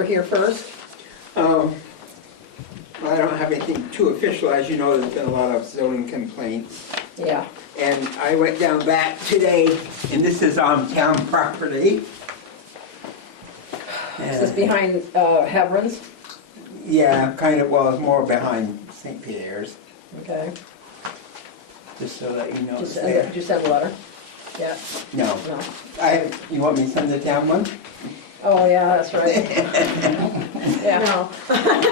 were here first. I don't have anything too official. As you know, there's been a lot of zoning complaints. Yeah. And I went down back today, and this is on town property. This is behind Hebron's. Yeah, kind of, well, it's more behind St. Pierre's, Okay. just so that you know Just it's there. did you send a letter? Yeah. No. No. You want me to send the town one? Oh, yeah, that's right. Yeah. No.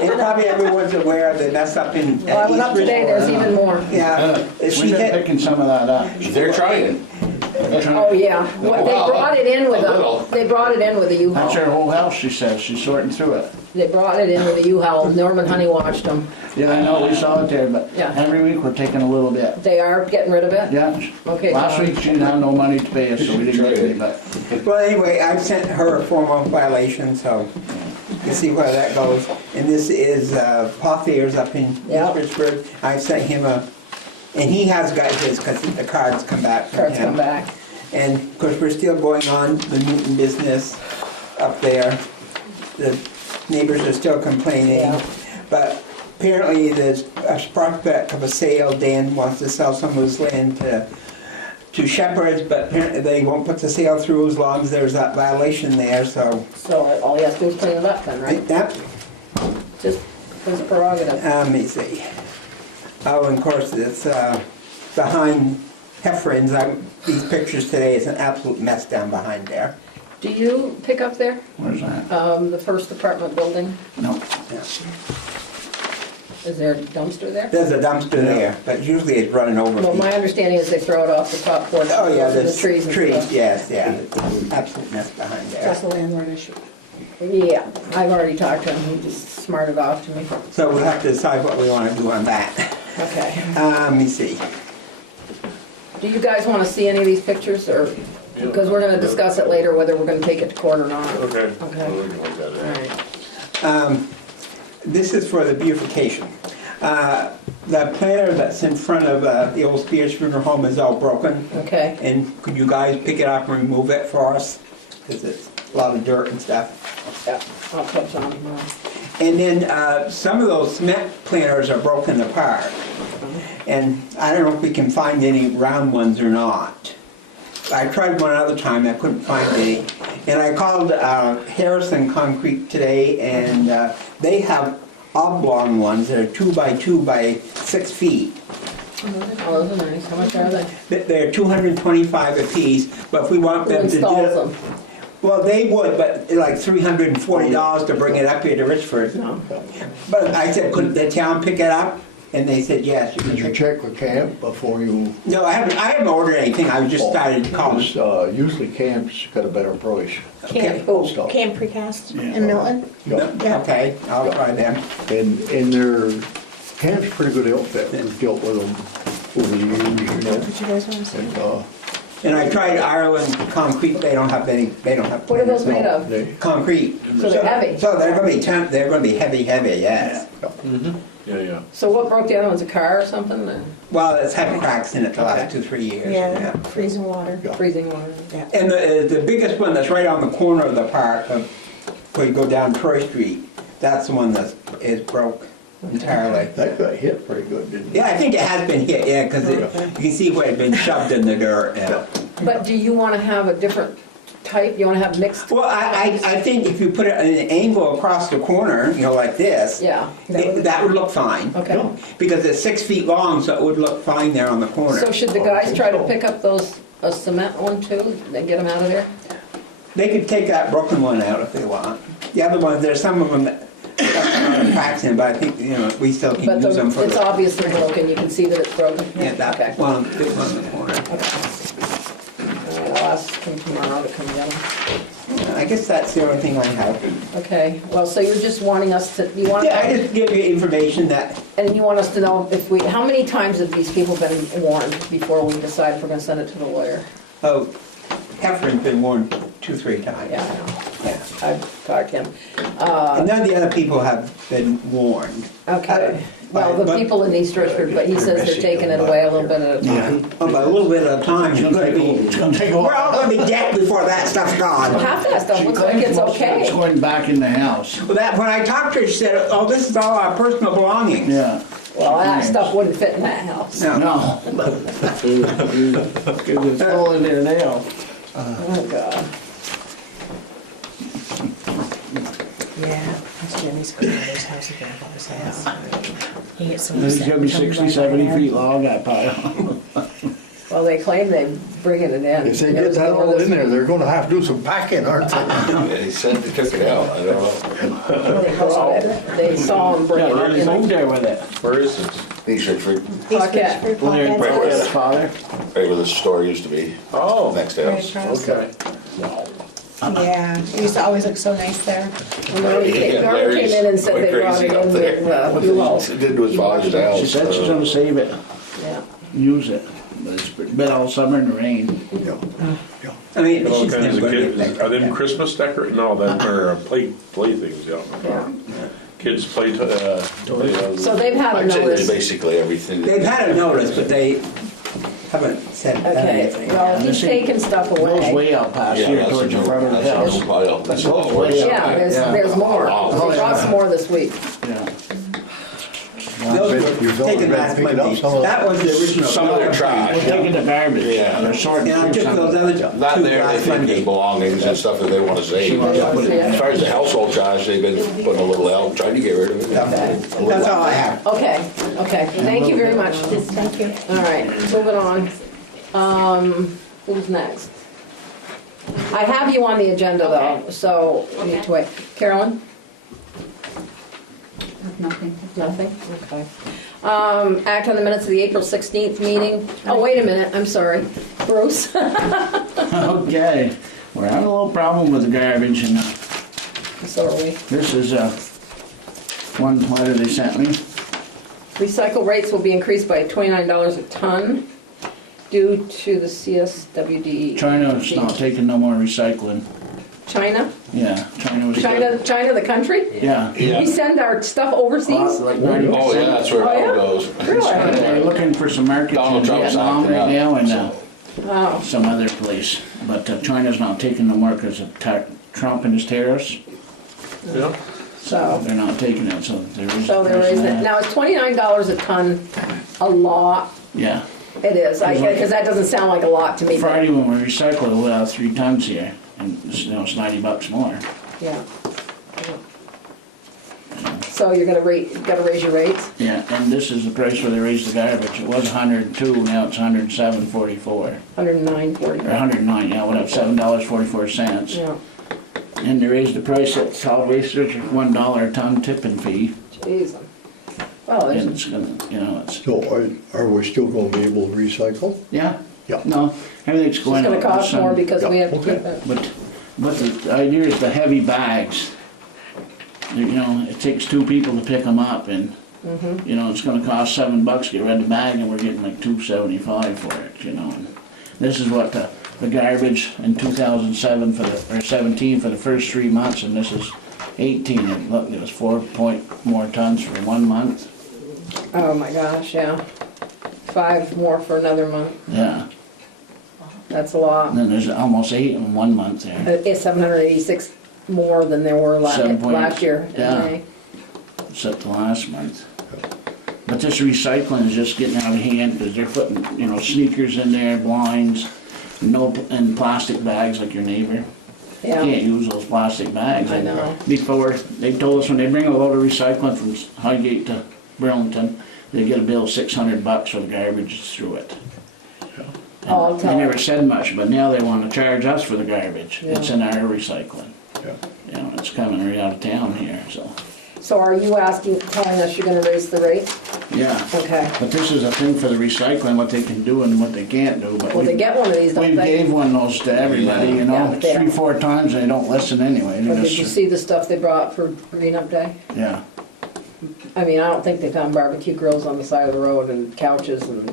And probably everyone's aware of the mess up in Well, I went up today, there's even more. Yeah. She We've been hit, picking some of that up. They're trying. Oh, yeah. What, they brought it in with little. they brought it in with a That's her U-Haul. whole house, she says. She's sorting through it. They brought it in with a U-Haul. Norman Honey watched them. Yeah, I know, we saw it there, but Yeah. every week we're taking a little bit. They are getting rid of it? Yeah. Okay. Last week she didn't have no money to pay us, so we didn't get any, but well, anyway, I've sent her a formal violation, so you see where that goes. And this is Pothier's up in Yeah. Richford. I've sent him and he has got his, because the cards come back from Cards him. come back. And of course, we're still going on the Newton business up there. The neighbors are still complaining. Yeah. But apparently there's a prospect of a sale. Dan wants to sell some of his land to Shepherds, but apparently they won't put the sale through as long as there's that violation there, so. So all he has to do is clean it up then, right? Yep. Just his prerogative. Let me see. Oh, and of course, it's behind Heffron's. These pictures today is an absolute mess down behind there. Do you pick up there? where's that? The first apartment building? No. Yeah. Is there a dumpster there? There's a dumpster there, but usually it's running over. Well, my understanding is they throw it off the top porch. Oh, yeah, the there's trees and trees, stuff. yes, yeah. It's an absolute mess behind That's there. a landlord issue. Yeah, I've already talked to him, he just smarted off to me. So we'll have to decide what we want to do on that. Okay. Let me see. Do you guys want to see any of these pictures, or, because we're gonna discuss it later, whether we're gonna take it to court or not. Okay. Okay. Well, we can look at All it. right. This is for the beautification. The planter that's in front of the old Spears Funeral Home is all broken. Okay, And could you guys pick it up and remove it for us? Because it's a lot of dirt and stuff. yeah, I'll touch on them. And then some of those cement planters are broken apart. And I don't know if we can find any round ones or not. I tried one other time, I couldn't find any. And I called Harrison Concrete today, and they have oblong ones that are 2 by 2 by 6 feet. Oh, those are nice, how much are they? They're $225 a piece, but if we want Who them to do installs it. them? Well, they would, but it's like $340 to bring it up here to Richford. No. But I said, couldn't the town pick it up? And they said, yes. You can Did you pick-" check with camp before you? No, I haven't ordered anything, I just started calling. Because, usually camp's got a better price. Camp, So, Camp Precast in Milton? yeah. Yeah. Okay, I'll try them. And their camp's a pretty good outfit. We've dealt with them over the years, you know. What you guys want to see? And, And I tried Ireland Concrete, they don't have any, they don't have. What are those made of? they, Concrete. So they're heavy? So they're gonna be heavy, yes. Yeah. So what broke the other ones, a car or something? Or Well, it's had cracks in it the last 2-3 years. Yeah, freezing water. Yeah. freezing water? Yeah. And the biggest one that's right on the corner of the park, where you go down Troy Street, that's the one that is broke entirely. that got hit pretty good, didn't it? Yeah, I think it has been hit, yeah, because you can see where it's been shoved in the dirt, yeah. But do you want to have a different type, you want to have mixed? Well, I think if you put it at an angle across the corner, you know, like this, Yeah. that would look fine. Okay. Because it's 6 feet long, so it would look fine there on the corner. So should the guys try to pick up those, a cement one too, and get them out of there? They could take that broken one out if they want. The other ones, there's some of them that have cracks in, but I think, you know, we still can But use them for it's the... obviously broken, you can see that it's broken? Yeah, Okay. that one, this one in the corner. I'll ask him tomorrow to come get them. I guess that's the only thing I have. Okay, well, so you're just wanting us to, you want, Yeah, I just give you information that, and you want us to know if we, how many times have these people been warned before we decide if we're gonna send it to the lawyer? oh, Heffron's been warned 2-3 times. Yeah, I know. Yeah. I've talked to him. And none of the other people have been warned. Okay, well, the But- people in East Richford, but he says they're taking it away a little bit at a time. Oh, but a little bit at a time. It's gonna take a We're while. all gonna be dead before that stuff's gone. Half that stuff looks like it's It's okay. going back in the house. Well, that, when I talked to her, she said, oh, this is all our personal belongings. Yeah. Well, that stuff wouldn't fit in that house. No. No. Because it's full in there now. Oh, God. Yeah, that's Jimmy's grandmother's house, his grandfather's house. He gets so It's upset. gonna be Comes 60, right 70 ahead. feet long, that pile. Well, they claim they're bringing it in. If they get that all in there, they're gonna have to do some packing, aren't they? Yeah, he said they took it out, I don't know. They saw him bring Yeah, it they moved in. there with it. Where is it? East Richford, He's Okay. Richford, Well, they're Paul his Betts. father. right where the store used to be, Oh, next Right house. across. okay. Yeah, it used to always look so nice there. Norman came in and said they brought it in with fuel oil. He did to his father's house. She said she's gonna save it, Yeah. use it, but it's been all summer in the rain. I mean, All she's kinds never of gonna get kids, that. are them Christmas decor, no, them are playthings, yeah. Yeah. Kids play, So they've had a I'd say notice. basically everything. They've had a notice, but they haven't said Okay, anything. well, he's taking stuff Goes away. way out past Yeah, here that's towards the a front of the that's a house. new pile. That's Goes all. way out. Yeah, there's more. Oh, He brought some more this week. Yeah. Those Your were fellas taken been last picking up Monday. some of That was the original. Some of their trash. We're taking the garbage. Yeah. They're sorting And I through took those some. other Not two there, they last think Monday. there's belongings and stuff that they wanna save. wants to put it in. As far as the household trash, they've been putting a little out, trying to get rid of it. That's all I have. Okay, okay, thank you very much. Thank you. All right, moving on. Who's next? I have you on the agenda though, so we need to wait. Carolyn? Nothing. Nothing? Okay. Act on the minutes of the April 16th meeting. Oh, wait a minute, I'm sorry. Bruce? Okay, we're having a little problem with the garbage and So are we. this is one letter they sent me. Recycle rates will be increased by $29 a ton due to the CSWD. China's not taking no more recycling. China? Yeah, China was. China the country? Yeah. We send our stuff overseas? Like 90%. Oh, yeah, that's where Oh, it yeah? all goes. Really? They're looking for some markets in Donald Trump's Vietnam acting right now up, and so. Oh, some other place. But China's not taking no more because of Trump and his tariffs. Yeah. so, They're not taking it, so they're they're raising it. Now, is $29 a ton a lot? Yeah. It is, because that doesn't sound like a lot to me. but- Friday when we recycle, we'll have 3 tons here, and it's $90 more. Yeah. So you're gonna raise your rates? Yeah, and this is the price where they raised the garbage. It was 102, now it's 107.44. 109.40. Or 109, yeah, went up $7.44. Yeah, And they raised the price at solid waste, there's $1 a ton tipping fee. jeez. Well, And there's, it's gonna, it's, So are we still gonna be able to recycle? yeah. Yeah. No, everything's it's going up. gonna cost Some- more because we have to okay. keep it. But the idea is the heavy bags. It takes 2 people to pick them up and, it's gonna cost $7 to get rid of the bag and we're getting like $2.75 for it, And this is what the garbage in 2007 or 17 for the first 3 months, and this is 18, and look, it was 4 more tons for 1 month. Oh my gosh, yeah. 5 more for another month. Yeah, That's a lot. and then there's almost 8 in 1 month there. It's 786 more than there were last 7.8, year in yeah. May. Except the last month. But this recycling is just getting out of hand because they're putting, sneakers in there, blinds, and plastic bags like your neighbor. You Yeah, can't use those plastic bags. I know. Before, they told us when they bring a load of recycling from Highgate to Burlington, they get a bill of $600 for the garbage that's through it. I'll And tell they them. never said much, but now they want to charge us for the garbage. It's Yeah. in our recycling. Yeah. It's coming right out of town here, so, So are you telling us you're gonna raise the rate? yeah. Okay. But this is a thing for the recycling, what they can do and what they can't do, but Well, they we get one of these, don't they? gave one of those to everybody, Yeah, but they 3-4 times, they don't listen anyway. Or They did you just, see the stuff they brought for Green Up Day? yeah. I mean, I don't think they found barbecue grills on the side of the road and couches and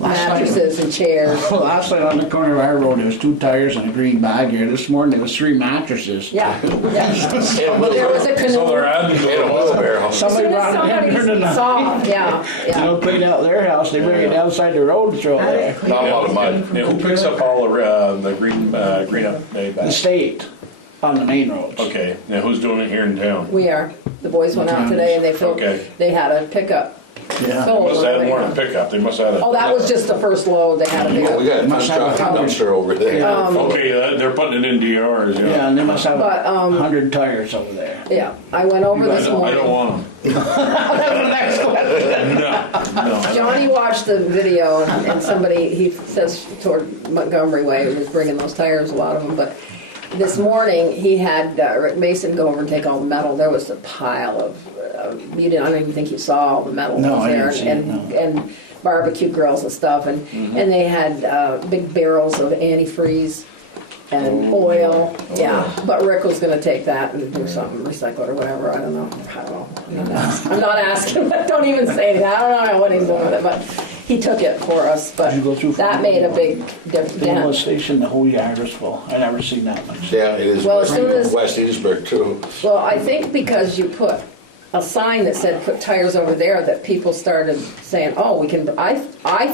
mattresses and chairs. Well, last night on the corner of our road, there was 2 tires and a green bag here. This morning, there was 3 mattresses. Yeah, yeah. There was a canoe. So they're adding to In a it. wheelbarrow. Somebody As soon as brought it in somebody and saw, yeah, you yeah. know, clean out their house, they bring it outside the road and throw it there. Not a lot of mud. Yeah, who picks up all the green up day The back? state, on the main roads. Okay, now who's doing it here in town? We are. The boys went out today and they filled, Okay. they had a pickup. Yeah. Full Must have had more of- than pickup, they must have had a. Oh, that was just the first load they had a We pickup. got a Must have a traffic dumpster over there. Okay, they're putting it into yours, Yeah, yeah. and they must have But, 100 tires over there. Yeah, I went over I this don't morning. want them. No. Johnny watched the video and somebody, he says toward Montgomery Way, was bringing those tires, a lot of them, but this morning, he had Rick Mason go over and take all the metal. There was a pile of, I don't even think you saw all the metal No, was I there. didn't see it, no. And barbecue grills and stuff, and they had big barrels of antifreeze and oil. Yeah, but Rick was gonna take that and do something, recycle it or whatever, I don't know. I'm not asking, don't even say anything, I don't know what he's doing with it, but he took it for us, but Did you go through that made a big The dent. lift station, the whole yard was full. I never seen that much. Yeah, it is. Well, as soon as- West Edensburg too. Well, I think because you put a sign that said put tires over there, that people started saying, oh, we can, I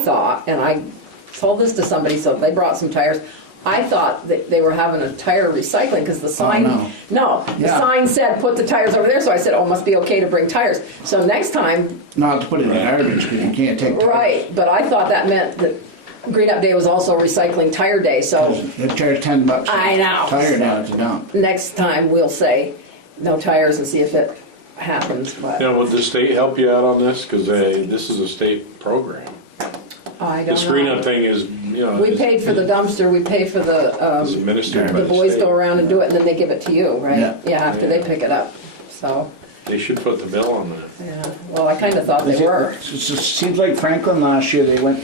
thought, and I told this to somebody, so they brought some tires. I thought that they were having a tire recycling, because the sign, no, the Yeah. sign said put the tires over there, so I said, oh, it must be okay to bring tires. So next time, Not to put it in the garbage, because you can't take tires. right, but I thought that meant that Green Up Day was also recycling tire day, so They charge $10. I know. Tire down at the dump. next time we'll say no tires and see if it happens, but Now, would the state help you out on this? Because this is a state program. I The don't screen up know. thing is, you know. We paid for the dumpster, we pay for Is the, administered by the the boys state. go around and do it, and then they give it to you, right? Yeah. Yeah, after they pick it up, so, They should put the bill on that. yeah, well, I kinda thought they were. It seems like Franklin last year, they went,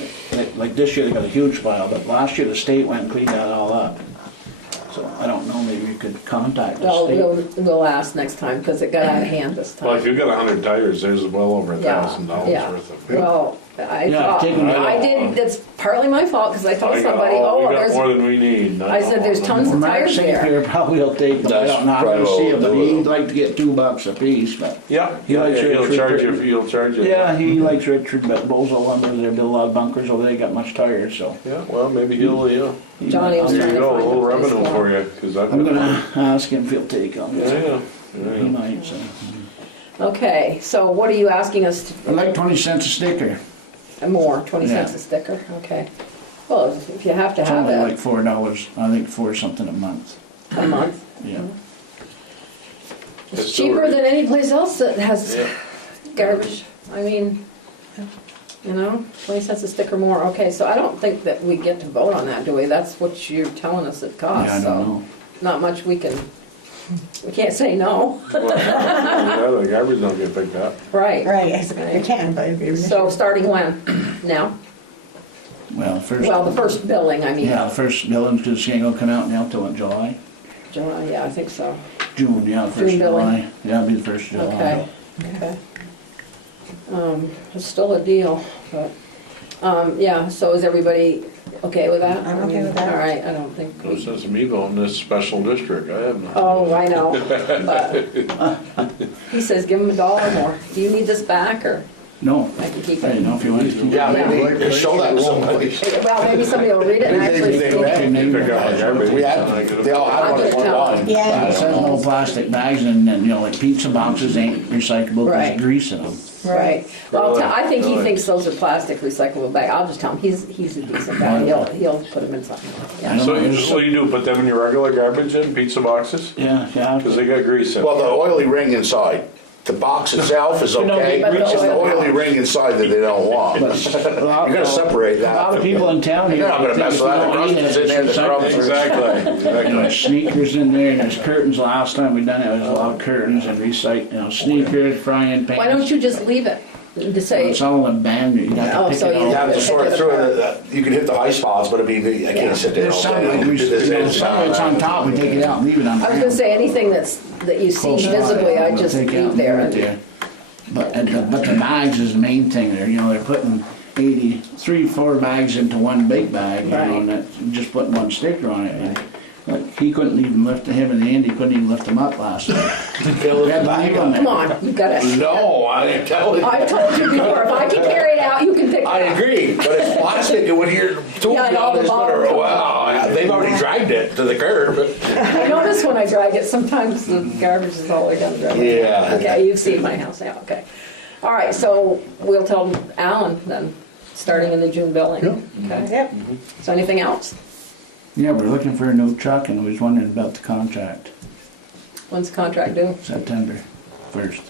like this year they got a huge pile, but last year the state went and cleaned that all up. So I don't know, maybe we could contact the Well, state. we'll ask next time, cause it got out of hand this Well, if time. you've got 100 tires, there's well over Yeah, $1,000 yeah. worth of. Well, I Yeah, thought, take 'em I out. did, it's partly my fault, cause I told I got somebody, all- oh, we got more there's, than we need. I said, there's tons of Mark tires St. there. Pierre probably will take them, I That's don't know, I'm gonna probably see him, but what we'll he'd do. like to get $2 a piece, but. Yeah, He likes he'll Richford. charge you, he'll charge you. Yeah, he likes Richford, but Bozo lumber, they build a lot of bunkers over there, got much tires, so. Yeah, well, maybe he'll, yeah. Johnny was There trying you to go, a find little a place revenue for for it. you, because I've I'm got. gonna ask him if he'll take them. Yeah. He might, so. Okay, so what are you asking us I like 20 cents a sticker. more, 20 cents Yeah. a sticker, okay. Well, if you have to It's have only like it $4, I think 4 something a month, a month, yeah. it's It's still cheaper right. than any place else that has Yeah. garbage. I mean, you know, 20 cents a sticker more, okay, so I don't think that we get to vote on that, do we? That's what you're telling us it Yeah, costs, I don't so know. not much we can't say no. Yeah, the garbage don't get picked up. Right. Right, you can, but it'd be. So starting when? Now? Well, first. Well, the first billing, I mean. Yeah, the first billings, because she ain't gonna come out now till in July. July, yeah, I think so. June, yeah, the first June billing. July. Yeah, it'll be the first July. Okay, okay. It's still a deal, but, yeah, so is everybody okay with that? I'm okay with that. All right, I don't think No we, sense of me voting this special district, I have no. oh, I know, but, he says give him $1 more. Do you need this back, or No, I can keep I didn't it? know if you wanted to. Yeah, maybe show that to somebody. Well, maybe somebody will read it and actually They see read it. You pick up the garbage. We had, they all had one at one time. Yeah. It says no plastic bags, and then, you know, like pizza boxes ain't recyclable, Right. there's grease in them. Right, well, I think he Really? thinks those are plastic recyclable bag. I'll just tell him, he's a decent guy, he'll put them in something, yeah. So you do put them in your regular garbage in, pizza boxes? Yeah, Because yeah. they got grease in. Well, the oily ring inside, the box itself is okay, but the it's the oil- oily ring inside that they don't want. But You gotta separate A lot of that. people in town here. You're not gonna think mess if with that, you the don't eat crust is it, in there, the it's crumbs recyclable. are- Exactly, You know, exactly. sneakers in there, and there's curtains, last time we done it, it was a lot of curtains and recycle, you know, sneakers, frying pans. Why don't you just leave it, to say, It's all in band, you have Oh, to pick so it you- all. You have to sort through it, you can hit the high spots, but I mean, I can't sit there There's all some, day. like, we, you know, It's some of it's on top, we take it out and leave it on the I was ground. gonna say, anything that you see Close by, visibly, I we'll just take it out leave and there. leave it And But the bags is the main thing there, you know, they're putting 4 bags into one big bag, you know, Right. and that's just putting one sticker on it. And, like, he couldn't even him and Andy couldn't even lift them up last night. We had to leave them there. Come on, you gotta. No, I tell you. I've told you before, if I can carry it out, you can pick it up. I agree, but it's plastic, and when you're too Yeah, and all the bottom comes well, they've already dragged it to the curb. I notice when I drag it, sometimes the garbage is all the way down the driveway. Yeah. Okay, you've seen my house now, okay. All right, so we'll tell Alan then, starting in the June billing. Okay. Yep. So anything else? Yeah, we're looking for a new truck and I was wondering about the contract, When's the contract due? September 1st.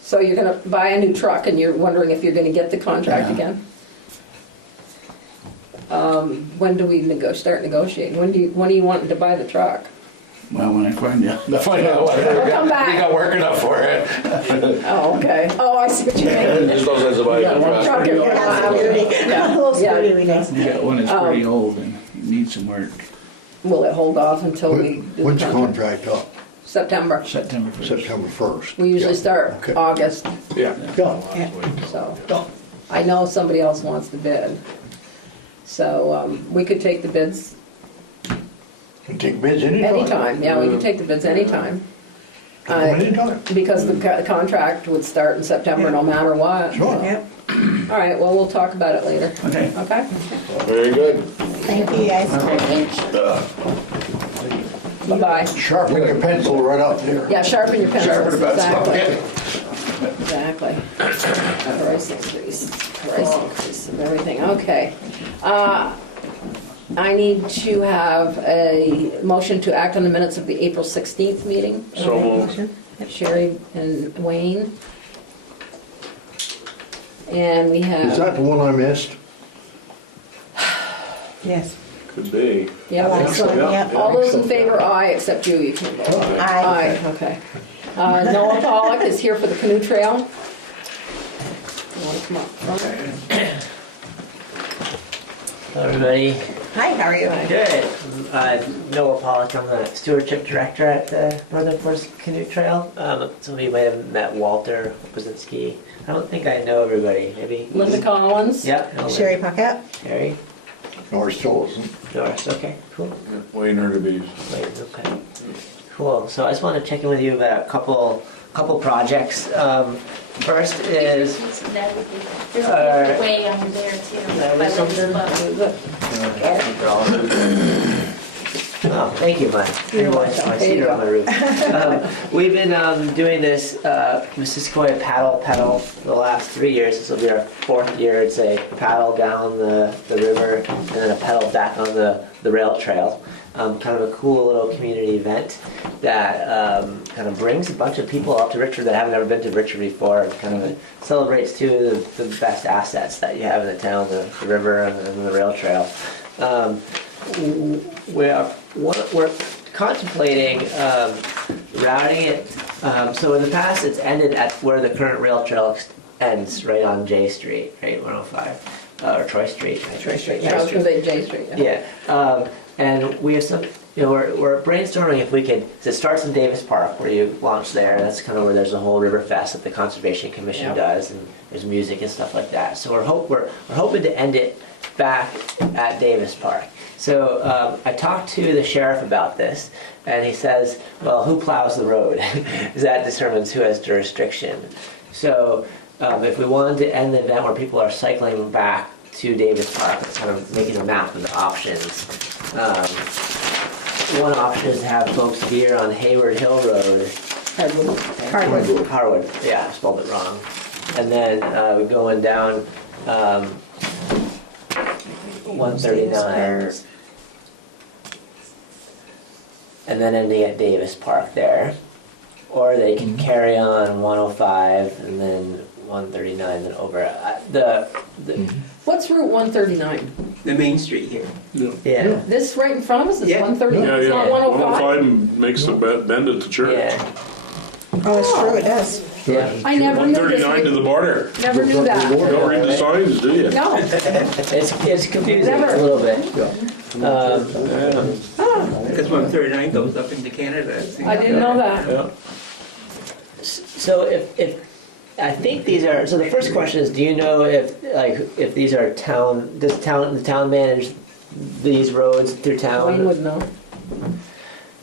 So you're gonna buy a new truck and you're wondering if you're gonna get the contract Yeah. again? When do we start negotiating? When do you want to buy the truck? Well, when I find out. Find out what We'll come back. we got work enough for it. Oh, okay. Oh, I see what you mean. There's no sense of buying a truck. Truck is- A little scooty would be nice. We got one that's pretty old and needs some work. Will it hold off until we do the When's the contract? contract up? September. September 1st. September 1st. We usually Yeah. start Okay. August, Yeah. Yeah. so. I know somebody else wants to bid. So we could take the bids You take bids anytime. anytime. Yeah, we could take the bids anytime. Take them anytime. Because the contract would start in September no matter what. Sure. Yep. All right, well, we'll talk about it later. Okay. Okay? Very good. Thank you, guys. Bye-bye. Sharpen your pencil right up there. Yeah, sharpen your pencils. Sharpen the pencil, Exactly. Exactly. Price increase of everything, okay. I need to have a motion to act on the minutes of the April 16th meeting. So moved. Sherry and Wayne. And we Is have, that the one I missed? Yes. Could be. yeah, I think so, so, yeah. all those in favor, aye, except you can vote. Aye. Okay. Noah Pollock is here for the canoe trail. You wanna come up front? Hello, everybody. Hi, how are you? Good. Noah Pollock. I'm the stewardship director at the Northern Forest Canoe Trail. Some of you might have met Walter Brzezinski. I don't think I know everybody. Maybe. Linda Collins. Yep. Sherry Puckett? Sherry. North Shores. Doris. Okay. Cool. Wayne Erdebees. Wait. Okay. Cool. So I just want to check in with you about a couple projects. First is. There's a way under there too. There was something. Oh, thank you, Mike. I see you on the roof. We've been doing this Missisquoi paddle pedal for the last 3 years. This will be our 4th year. It's a paddle down the river and then a pedal back on the rail trail. Kind of a cool little community event that kind of brings a bunch of people up to Richford that haven't never been to Richford before. And kind of celebrates two of the best assets that you have in the town, the river and the rail trail. We're contemplating routing it. So in the past, it's ended at where the current rail trail ends, right on J Street, right, 105, or Troy Street. Troy Street, yeah, I was gonna say J Street. Yeah, and we have some, we're brainstorming if we could, so it starts in Davis Park where you launch there. That's kind of where there's a whole river fest that the Conservation Commission does, and there's music and stuff like that. So we're hoping to end it back at Davis Park. So I talked to the sheriff about this, and he says, well, who plows the road? That determines who has jurisdiction. So if we wanted to end the event where people are cycling back to Davis Park, it's kind of making a map of the options. One option is to have folks veer on Hayward Hill Road. Harwood, yeah, I spelled it wrong. And then going down 139. And then ending at Davis Park there. Or they can carry on 105 and then 139 then over. What's Route 139? The Main Street here. Yeah. This right in front of us is Yeah. 139, Yeah, it's yeah. not 105? 105 makes the bend at the church. Yeah. Oh, it's true, it does. Yeah. I never knew this. 139 to the border. Never knew that. You don't read the signs, do you? No. It's confusing Never. a little bit. Because 139 goes up into Canada. I didn't know that. Yeah. So if I think these are, so the first question is, do you know if these are the town manage these roads through town? Wayne would know.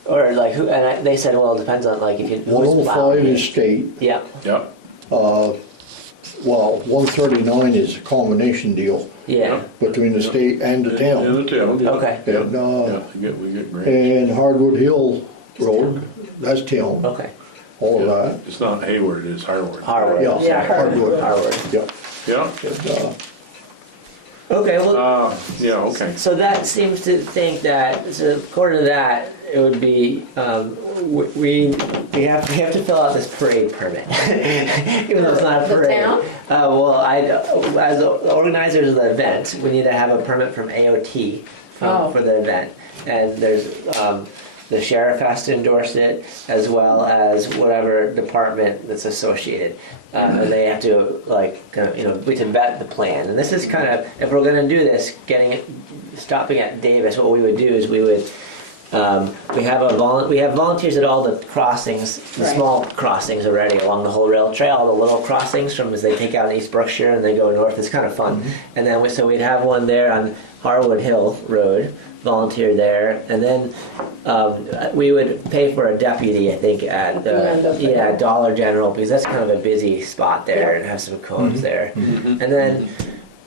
Or like who, they said, well, it depends on like if you. who's 105 plowing is it. state, Yeah, Yeah, well, 139 is a combination deal yeah, between the state and the in town. the town, yeah. okay, And, Yeah, we get grants. and Hardwood Hill Road, that's town, okay. all of that. It's not Hayward, it's Harvard. Harvard. Yeah, Yeah, Hardwood, Harvard. yeah. Yeah, And, Okay, well, yeah, okay. so that seems to think that, so according to that, it would be, we have to fill out this parade permit, even though it's not a The parade. town? Well, as the organizers of the event, we need to have a permit from AOT Oh. for the event, and there's the sheriff has to endorse it, as well as whatever department that's associated. And they have to we can vet the plan. And this is kind of, if we're going to do this, stopping at Davis, what we would do is we would we have volunteers at all the crossings, the Right. small crossings already along the whole rail trail, all the little crossings from as they take out East Berkshire and they go north. It's kind of fun. And then we'd have one there on Harwood Hill Road, volunteer there, and then we would pay for a deputy, I think, at the end of the- Dollar General, because that's kind of a busy spot there and have some cones there. And then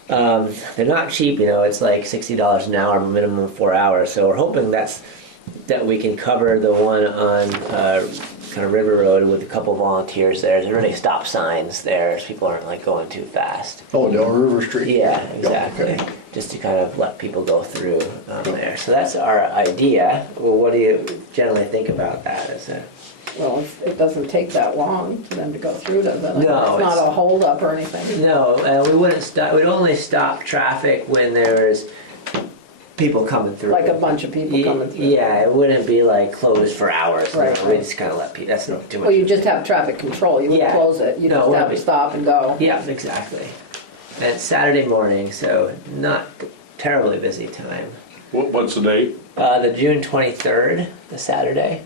they're not cheap, it's like $60 an hour, minimum 4 hours. So we're hoping that we can cover the one on kind of River Road with a couple volunteers there. There's already stop signs there, so people aren't like going too fast. oh, down River Street. Yeah, exactly. Just to kind of let people go through there. So that's our idea. Well, what do you generally think about that? Well, it doesn't take that long for them to go through, does it? Like, No, it's not it's- a holdup or anything. No, we wouldn't stop. We'd only stop traffic when there's people coming through. Like a bunch of people coming through. Yeah, it wouldn't be like closed for hours. Right, No, we right. just kind of let people. That's not too much. Well, you just have traffic control. You wouldn't Yeah. close it. You No, just it have wouldn't to be. stop and go. Yeah, exactly. And it's Saturday morning, so not terribly busy time. What's the date? The June 23rd, the Saturday.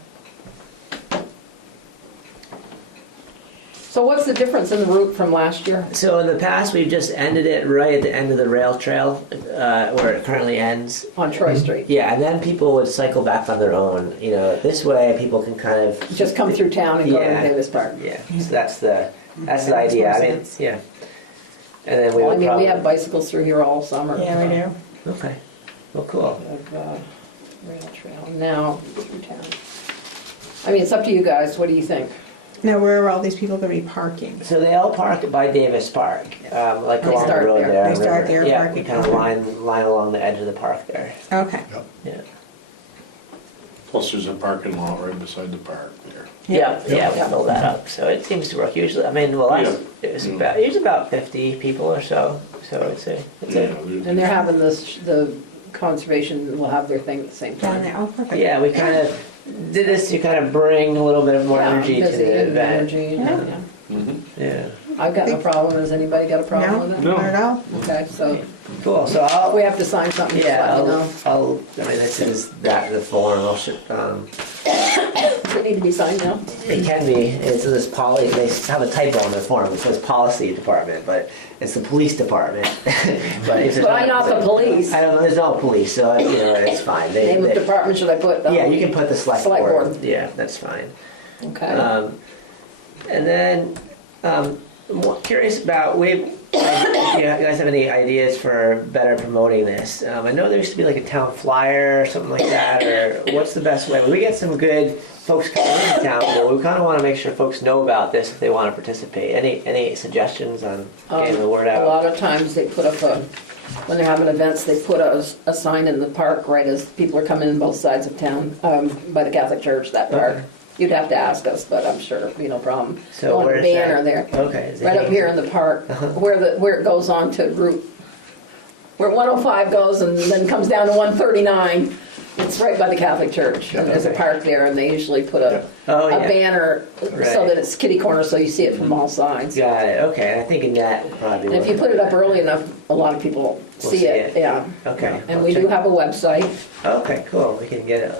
So what's the difference in the route from last year? So in the past, we've just ended it right at the end of the rail trail, where it currently ends. On Troy Street? Yeah, and then people would cycle back on their own. This way people can kind of Just come through town and go to Yeah. Davis Park? yeah. So that's the Makes idea. more I mean, sense. yeah. And then we Well, I would mean, probably we have bicycles through here all summer. Yeah, we do. okay. Well, cool. Of, rail trail now through town. I mean, it's up to you guys. What do you think? Now, where are all these people gonna be parking? So they all park by Davis Park, like They along the start road there. there. They on start River. there, Yeah, parking. we kind of line along the edge of the park there. Okay. Yeah. Plus there's a parking lot right beside the park there. Yeah, we fill that up. So it seems to work usually. I mean, well, it was about 50 people or so. So it's a And they're having the conservation will have their thing at the same Down time. there, oh, perfect. yeah, we kind of did this to kind of bring a little bit more Yeah, energy to busy the and event. energy and- Yeah. yeah. Yeah. I've got no problem. Has anybody got a problem with it? No, not at all. Okay, so Cool. So if we I'll. have to sign something, just Yeah, let me know. I mean, this is the form. Does it need to be signed now? It can be. It's this they have a typo on their form. It says policy department, but it's the police department. But if there's But I'm not the police. I don't know. There's no police, so it's fine. Name of department should I put? Yeah, you can put the select Select board. board. Yeah, that's fine. Okay. And then I'm curious about if you guys have any ideas for better promoting this. I know there used to be like a town flyer or something like that, or what's the best way? We get some good folks coming into town, but we kind of want to make sure folks know about this if they want to participate. Any suggestions on getting the word A out? lot of times they put up when they're having events, they put a sign in the park right as people are coming in both sides of town, by the Catholic Church, that park. Okay. You'd have to ask us, but I'm sure it'd be no problem. So Go on the where's banner that? there. Okay. is it Right up hanging? here in the park, where it goes on to Route, where 105 goes and then comes down to 139. It's right by the Catholic Church. And there's a Okay. park there, and they usually put a Oh, yeah. banner so Right. that it's kitty corner, so you see it from all sides. Got it. Okay. I think in that would probably. And if you put it up early enough, a lot of people Will see it. Yeah. Okay. And I'll we check. do have a website. Okay. Cool. We can get a.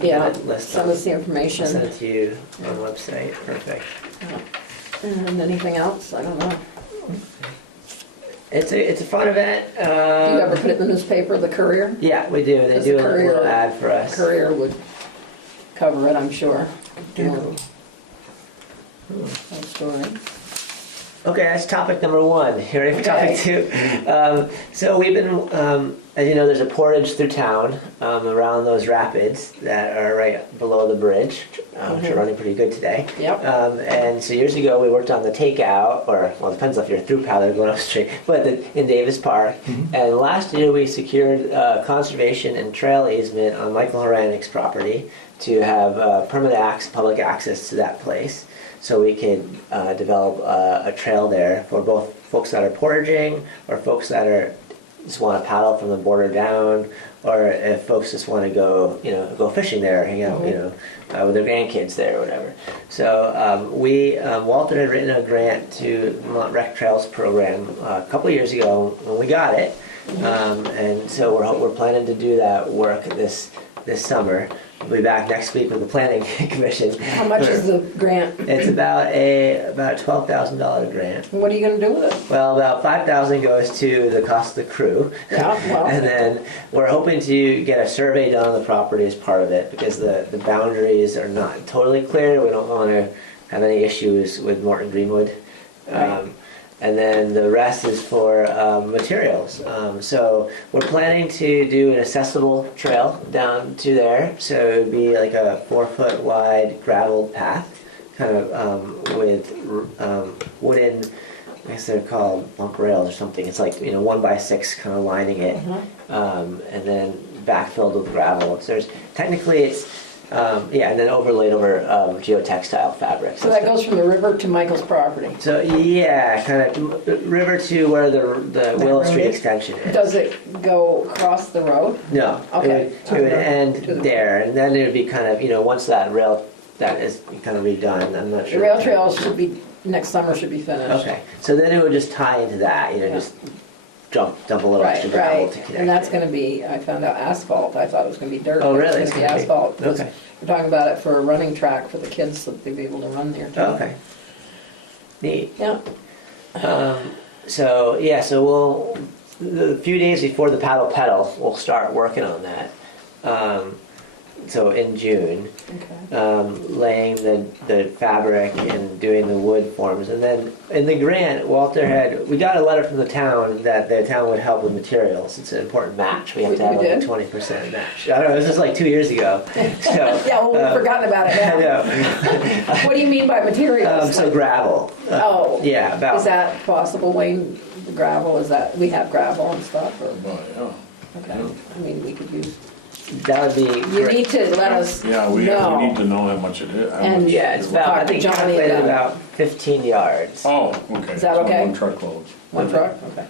Yeah. List Send us the information. I'll send it to you on the website. Perfect. And anything else? I don't know. It's a fun event. Do you ever put it in the newspaper, the Courier? Yeah, we do. They Does do the a Courier- little ad for us. Courier would cover it, I'm sure. Whole story. Okay, that's topic number one. You ready for Okay. topic two? So we've been, as you know, there's a portage through town around those rapids that are right below the bridge, which are running pretty good today. Yep. And so years ago, we worked on the takeout, or well, it depends if you're through paddle or going up the street, but in Davis Park. And last year, we secured conservation and trail easement on Michael Horanic's property to have permanent public access to that place. So we could develop a trail there for both folks that are portaging or folks that just want to paddle from the border down, or if folks just want to go fishing there, hang out, with their grandkids there or whatever. So Walter had written a grant to the Vermont Rec Trails program a couple of years ago when we got it, and so we're planning to do that work this summer. We'll be back next week with the planning commission. How much is the grant? It's about a $12,000 grant. What are you gonna do with it? Well, about $5,000 goes to the cost of the crew. Yeah, well. And then we're hoping to get a survey done on the property as part of it, because the boundaries are not totally clear. We don't want to have any issues with Morton Greenwood. Right. And then the rest is for materials. So we're planning to do an accessible trail down to there. So it would be like a 4-foot wide graveled path, kind of with wooden, I guess they're called bump rails or something. It's like 1x6 kind of lining it, and then backfilled with gravel. So it's and then overlaid over geotextile fabric. So that goes from the river to Michael's property. So yeah, kind of river to where the Willow Street extension is. Does it go across the road? No. Okay. It would end there, and then it would be kind of once that rail that is kind of redone. I'm not The sure. rail trail should be, next summer should be finished. Okay, so then it would just tie into that. Just dump a little extra Right, gravel right. to connect. And that's it. gonna be, I found out asphalt. I thought it was gonna be dirt. Oh, but really? It's gonna be asphalt. because Okay. We're talking about it for a running track for the kids, so that they'd be able to run there too. Okay. Neat. Yeah. So we'll a few days before the paddle pedal, we'll start working on that. So in June, Okay. laying the fabric and doing the wood forms, and then in the grant, we got a letter from the town that the town would help with materials. It's an important match. We have to have We like a did? 20% match. I don't know. This was like 2 years ago. So, Yeah, well, we've forgotten about it I now. know. What do you mean by materials? So gravel. Oh. Yeah, about. Is that possible, Wayne? The gravel, is that, we have gravel and stuff, or, But, yeah. okay, I mean, we could use, That would be you great. need to let us Yeah, we need know. to know how much it is. how And- much Yeah, it it's is. about, I Talk to think Johnny calculated about it. about 15 yards. Oh, okay. Is that So okay? one truckload. One truck, okay.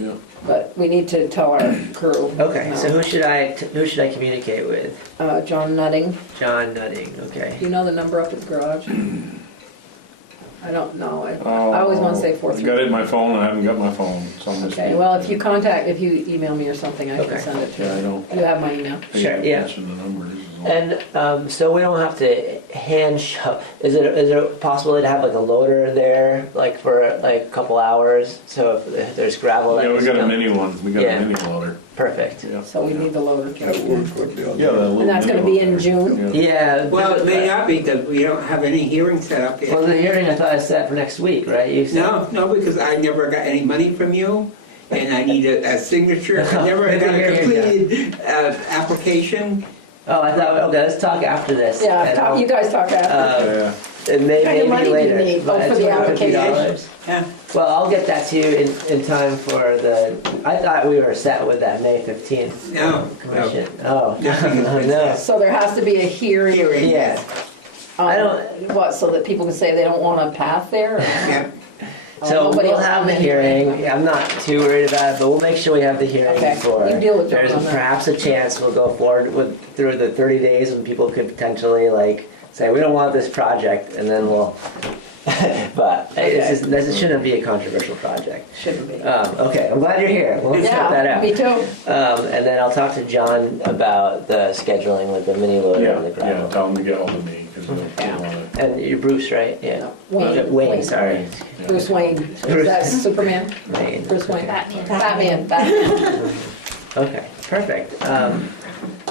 Yeah. But we need to tell our crew. Okay, no. so who should I communicate with? John Nutting, John Nutting, okay. do you know the number up at the garage? I don't know, I always want to say I got it 433. in my phone, I haven't got my phone, so I'm just. Okay, well, if you email me or something, I can Okay. send it to you. Yeah, I don't. You have my email. Sure, yeah. Mention the numbers. And so we don't have to hand shove, is there a possibility to have like a loader there, like for like a couple hours? So if there's gravel that Yeah, we needs got to a come- mini one, we got Yeah. a mini loader. Perfect. Yeah. So we need the loader That too. works with the other. Yeah, that little. And that's gonna mini be in one June? there. Yeah. Well, it may not be, because we don't have any hearing set up Well, yet. the hearing I thought I set for next week, right? You said. No, because I never got any money from you, and I need a signature. I never Good to got hear a you, completed application. Oh, I thought, okay, let's talk after this. Yeah, And I'll- you guys talk after. Yeah. And maybe, What kind of money do you later. need? but Oh, for it's the $250. application? Yeah. Well, I'll get that to you in time for I thought we were set with that May 15th No, commission. Oh, Nothing has been no. set. So there has to be a hearing. Hearing. Yeah. I don't- What, so that people can say they don't want a path there? or- Yeah. So nobody we'll else have the wanted hearing. anything. I'm not too worried about it, but we'll make sure we have the hearing Okay, before. you deal with John There's on that. perhaps a chance we'll go forward through the 30 days when people could potentially say, we don't want this project, and then we'll, but this shouldn't be a controversial project. Shouldn't be. Okay, I'm glad you're here. We'll check that Yeah, out. me too. And then I'll talk to John about the scheduling with the mini loader Yeah, and the yeah, gravel. tell them to get hold of me, because we don't wanna And you're Bruce, right? Yeah. No, Wayne. Wayne, sorry. Bruce Wayne. Is that Superman? Wayne. Bruce Wayne. Batman. Batman. Okay, perfect.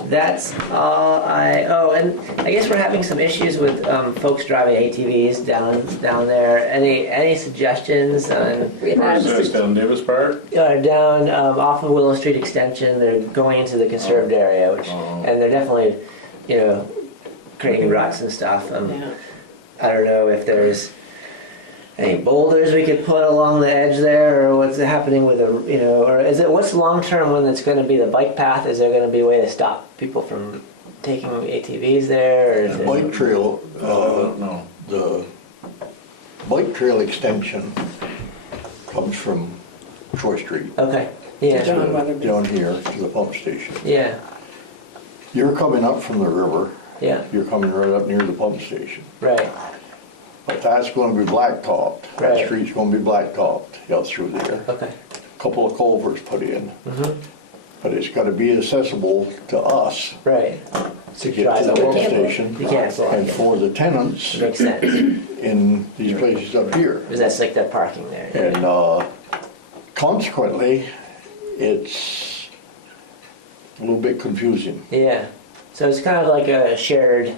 That's all oh, and I guess we're having some issues with folks driving ATVs down there. Any suggestions on We had Where's this, down Davis Park? down off of Willow Street Extension? They're going into the conserved area, which and they're definitely, creating ruts and stuff. Yeah. I don't know if there's any boulders we could put along the edge there, or what's happening with or is it what's long term when it's going to be the bike path? Is there going to be a way to stop people from taking ATVs there? Or is The it, bike trail, I don't know. the bike trail extension comes from Troy Street. okay, yeah, John Weatherby. Down here to the pump station. yeah, You're coming up from the river, yeah, you're coming right up near the pump station. right, But that's gonna be blacktopped. Right. That street's gonna be blacktopped out through there. okay, Couple of culverts put in, mhm, but it's gotta be accessible to us right. to get to the So we pump can't- station. You can't block And it. for the tenants Makes sense. in these places up here. Because that's like the parking there. And consequently, it's a little bit confusing. Yeah. So it's kind of like a shared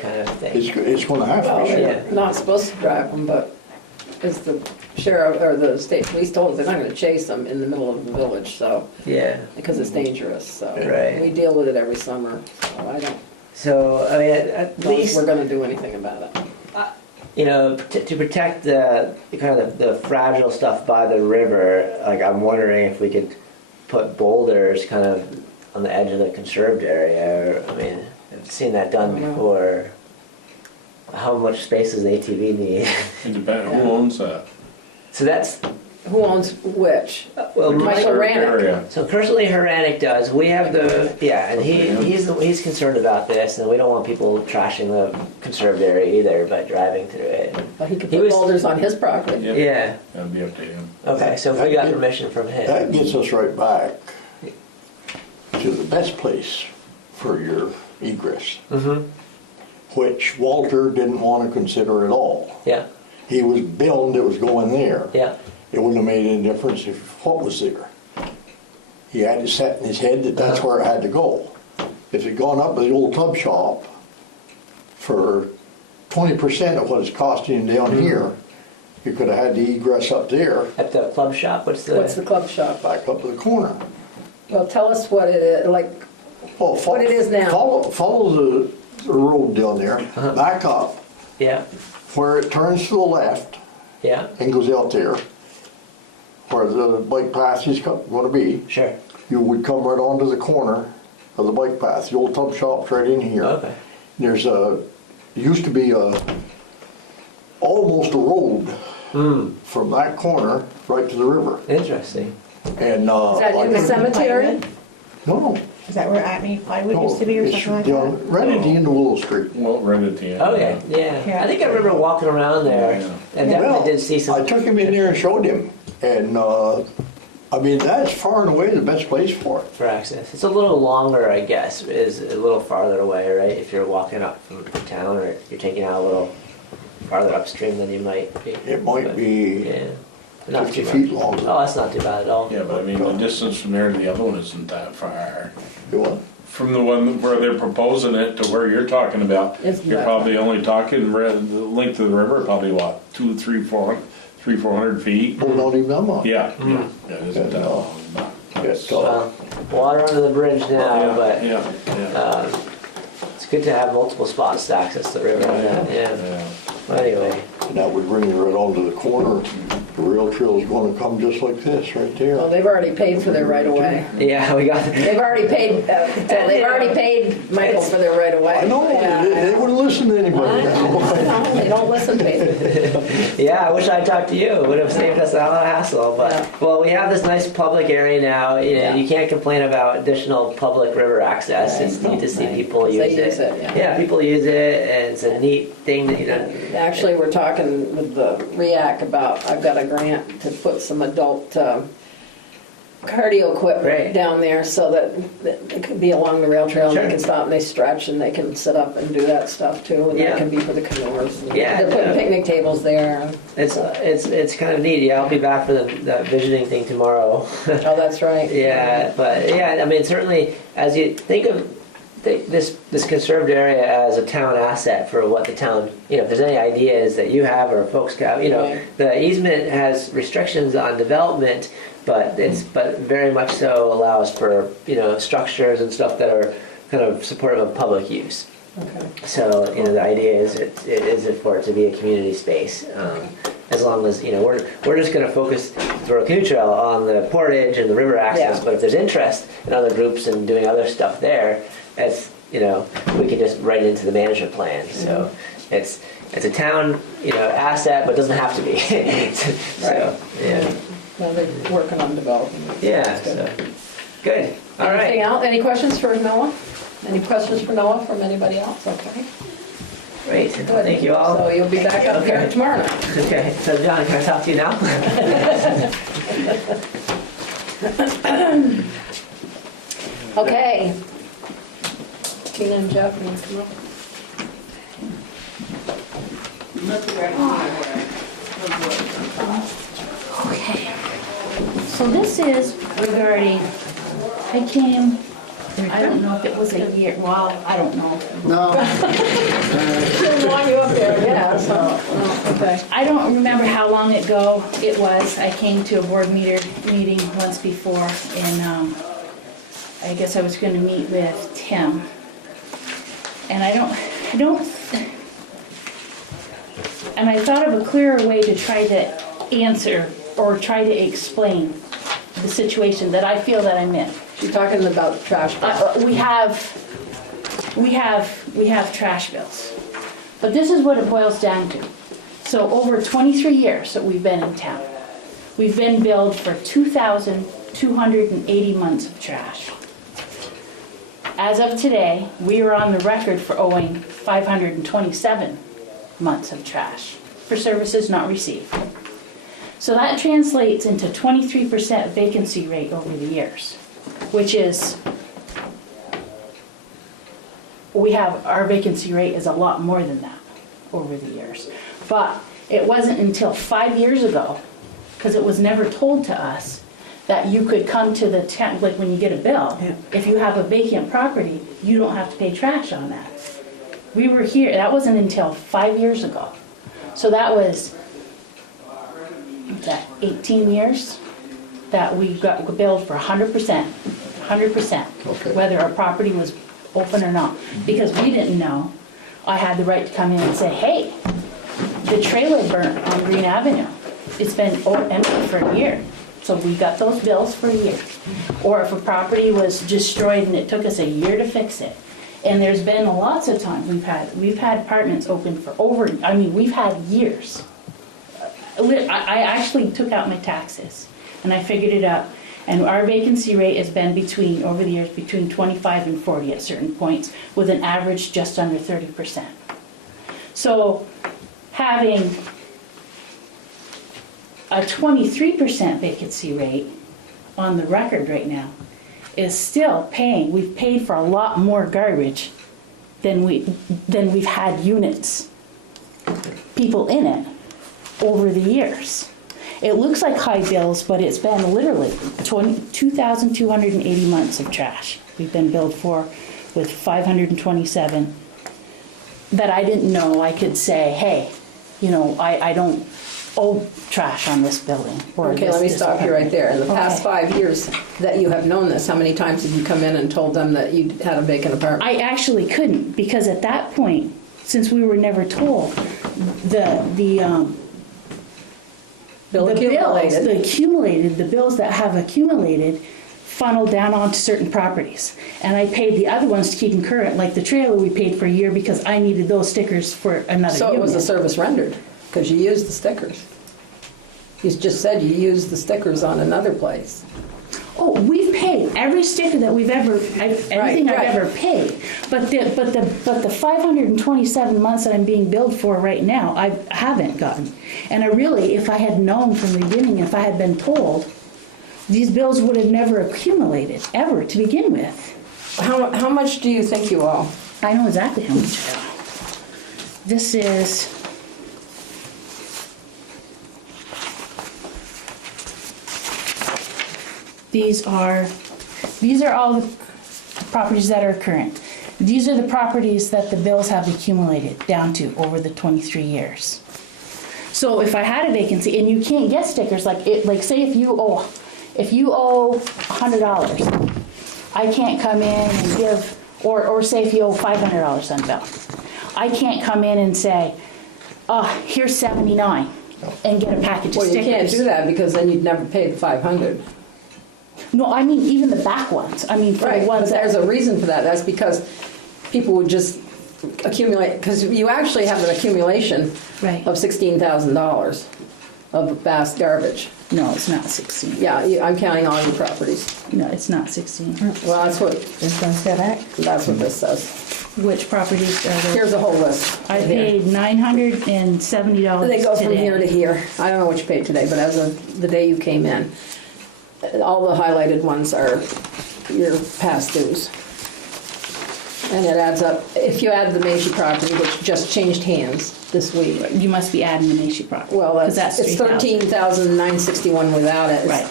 kind of thing. It's gonna have to Well, be they're shared. not supposed to drive them, but it's the sheriff or the state police told us they're not gonna chase them in the middle of the village, so, Yeah. because it's dangerous, so. Right. We deal with it every summer, so I don't So I mean, at know if least we're gonna do anything about it. to protect the kind of the fragile stuff by the river. Like I'm wondering if we could put boulders kind of on the edge of the conserved area. Or, I mean, I've seen that done before. How much space does an ATV need? It depends, who owns that? So that's Who owns which? well, Michael Conserved Rannick. area. So currently Heranek does. We have and he's concerned about this, and we don't want people trashing the conserved area either by driving through it. Well, he could He put was- boulders on his property. Yep. Yeah. That'd be up to him. Okay. So if we got permission from him. That gets us right back to the best place for your egress, Mm-hmm. which Walter didn't want to consider at all. Yeah. He was billed it was going there. Yeah. It wouldn't have made any difference if what was there. He had it set in his head that that's where it had to go. If it gone up to the old club shop for 20% of what it's costing him down here, you could have had the egress up there, At the club shop. What's What's the club shop? back up to the corner. Well, tell us what it is, like, Well, What it is now. Follow the road down there, back up, Yeah. where it turns to the left Yeah. and goes out there, where the bike path is gonna be. Sure. You would come right onto the corner of the bike path. The old tub shop's right in here. Okay. There's used to be almost a road from that corner right to the river. Interesting. And, is that in the like- cemetery? No, Is that where Acme Plywood no, used to be or it's something like down, that? right at the end of Willow Street. Well, right at the end. Okay. Yeah. Yeah. I think I remember walking around there. Yeah. And definitely did see I some. took him in there and showed him, and, I mean, that's far and away the best place for it. For access. It's a little longer, I guess. Is a little farther away, right? If you're walking up from town, or you're taking out a little farther upstream than you might be. It might But, be Yeah. Not 50 too feet much. longer. Oh, that's not too bad at all. Yeah, but I mean, the distance from there to the other one isn't that far. You what? From the one where they're proposing it to where you're talking about, Isn't you're that probably only talking, the length of the river, probably what, 400 feet? Well, not even that much. Yeah, yeah, it isn't that long. It's, Water under the bridge now, Yeah, but yeah, yeah. it's good to have multiple spots to access the river. Yeah. Well, anyway. And that would bring you right onto the corner. The rail trail is gonna come just like this, right Well, there. they've already paid for their right of way. Yeah, we got. They've already paid, they've already paid Michael for their right of way. I know, Yeah, they wouldn't listen to I anybody. know, they don't listen to me. Yeah, I wish I'd talked to you. It would have saved us a lot of hassle. But Yeah. well, we have this nice public area now. You know, Yeah. you can't complain about additional public river access. It's neat to see people They use use it, yeah. Yeah, people use it, and it's a neat thing that you know. Actually, we're talking with the REAC about, I've got a grant to put some adult cardio Great. equipment down there so that it could be along the rail trail and Sure. they can stop and they stretch and they can sit up and do that stuff too. And Yeah. that can be for the canoers. And Yeah, they're putting no. picnic tables there. And, It's kind of neat. Yeah, I'll be back for the visiting thing tomorrow. oh, that's right. Yeah, but yeah, I mean, certainly as you think of this conserved area as a town asset for what the town, if there's any ideas that you have or folks have, Right. the easement has restrictions on development, but but very much so allows for, structures and stuff that are kind of supportive of public use. Okay. So, the idea is for it to be a community space. As long as, we're just going to focus through a canoe trail on the portage and the river access, Yeah. but if there's interest in other groups and doing other stuff there, we can just write it into the management plan. So it's a town, asset, but it doesn't have to be. So, yeah. Well, they're working on developing it. Yeah, That's good. so, good. All Anything right. else? Any questions for Noah? Any questions for Noah from anybody else? Okay. Great. Good. Thank you all. So you'll be back up here Okay. tomorrow night. Okay, so John, can I talk to you now? Okay. Tina and Jeff, you want to come up? Okay. So this is regarding, I came, I don't know if it was a year, well, I don't know. Didn't want you up there, yeah, so, okay. I don't remember how long ago it was. I came to a board meeting once before, and I guess I was going to meet with Tim. And and I thought of a clearer way to try to answer or try to explain the situation that I feel that I'm in. She's talking about trash. We have trash bills. But this is what it boils down to. So over 23 years that we've been in town, we've been billed for 2,280 months of trash. As of today, we are on the record for owing 527 months of trash for services not received. So that translates into 23% vacancy rate over the years, which is, our vacancy rate is a lot more than that over the years. But it wasn't until 5 years ago, because it was never told to us, that you could come to the town, like when you get a bill, if you have a vacant property, you don't have to pay trash on that. We were here, that wasn't until 5 years ago. So that was, 18 years that we got billed for 100%, Okay. whether our property was open or not. Because we didn't know, I had the right to come in and say, hey, the trailer burnt on Green Avenue. It's been empty for a year. So we got those bills for a year. Or if a property was destroyed and it took us a year to fix it. And there's been lots of times we've had apartments open for we've had years. I actually took out my taxes and I figured it out. And our vacancy rate has been over the years, between 25 and 40 at certain points, with an average just under 30%. So having a 23% vacancy rate on the record right now is still paying. We've paid for a lot more garbage than we've had units, people in it, over the years. It looks like high bills, but it's been literally 2,280 months of trash we've been billed for, with 527 that I didn't know I could say, hey, I don't owe trash on this building. Or Okay, let me stop you right there. In the past 5 years that you have known this, how many times have you come in and told them that you had a vacant apartment? I actually couldn't, because at that point, since we were never told, the bills that have accumulated funneled down onto certain properties. And I paid the other ones to keep them current, like the trailer we paid for a year because I needed those stickers for another So unit. it was a service rendered, because you used the stickers. You just said you used the stickers on another place. Oh, we've paid every sticker that we've everything Right. I've ever paid. But the 527 months that I'm being billed for right now, I haven't gotten. And I really, if I had known from the beginning, if I had been told, these bills would have never accumulated, ever, to begin with. How much do you think you owe? I know exactly how much I owe. This is, these are all the properties that are current. These are the properties that the bills have accumulated down to over the 23 years. So if I had a vacancy, and you can't get stickers, like say if you owe $100, I can't come in and give, or say if you owe $500 on bill, I can't come in and say, here's $79 and get a package of Well, you stickers. can't do that because then you'd never pay the 500. No, I mean even the back ones. I mean for Right, the but ones there's that. a reason for that. That's because people would just accumulate, because you actually have an accumulation Right. of $16,000 of vast garbage. No, it's not 16. Yeah, I'm counting all your properties. No, it's not 16. Well, that's what this says. Which properties are there? Here's a whole list. I right here. paid $970 They go from today. here to here. I don't know what you paid today, but as of the day you came in, all the highlighted ones are your past dues. And it adds up. If you add the Macy property, which just changed hands this week, You must be adding the Macy property. well, 'cause it's $3,000. $13,961 without it. It's Right.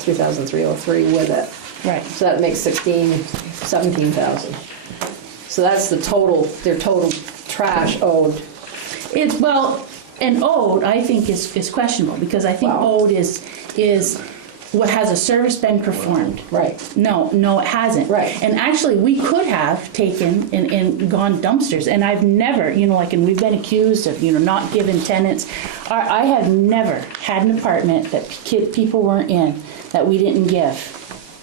3,303 with it. Right. So that makes 17,000. So that's the total, their total trash owed. It's, well, and owed, I think is questionable, because I think Wow. owed is what has a service been performed? Right. No, it hasn't. Right. And actually, we could have taken and gone dumpsters, and I've never, and we've been accused of, not giving tenants. I have never had an apartment that people weren't in that we didn't give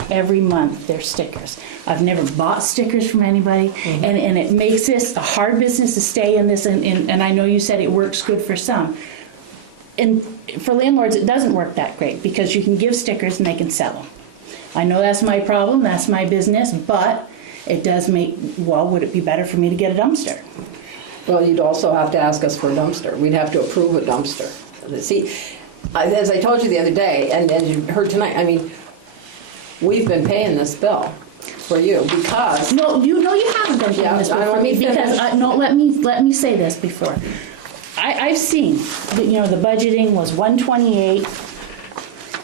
every month their stickers. I've never bought stickers from anybody, and it makes this a hard business to stay in this, and I know you said it works good for some. And for landlords, it doesn't work that great, because you can give stickers and they can sell them. I know that's my problem, that's my business, but it does would it be better for me to get a dumpster? Well, you'd also have to ask us for a dumpster. We'd have to approve a dumpster. See, as I told you the other day, and as you heard tonight, I mean, we've been paying this bill for you because... No, you haven't been Yeah, doing this I before want me, me to because, finish. no, let me say this before. I've seen, that, the budgeting was 128,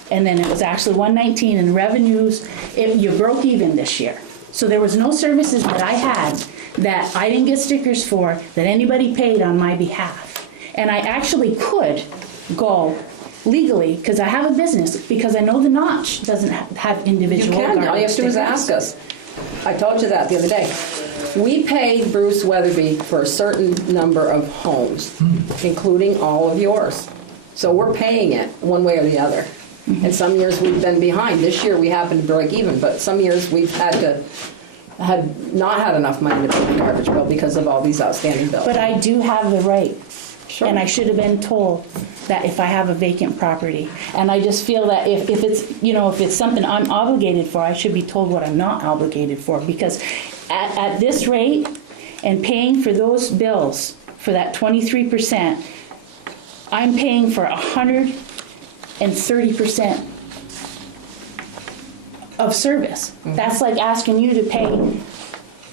and then it was actually 119, and revenues, you broke even this year. So there was no services that I had that I didn't get stickers for, that anybody paid on my behalf. And I actually could go legally, because I have a business, because I know the Notch doesn't have You individual can, all you garbage have to do is stickers. ask us. I told you that the other day. We paid Bruce Weatherby for a certain number of homes, including all of yours. So we're paying it one way or the other. And some years we've been behind. This year we happened to break even, but some years we've had not had enough money to pay the garbage bill because of all these outstanding bills. But I do have the right. Sure. And I should have been told that if I have a vacant property. And I just feel that if it's, if it's something I'm obligated for, I should be told what I'm not obligated for. Because at this rate, and paying for those bills, for that 23%, I'm paying for 130% of service. That's like asking you to pay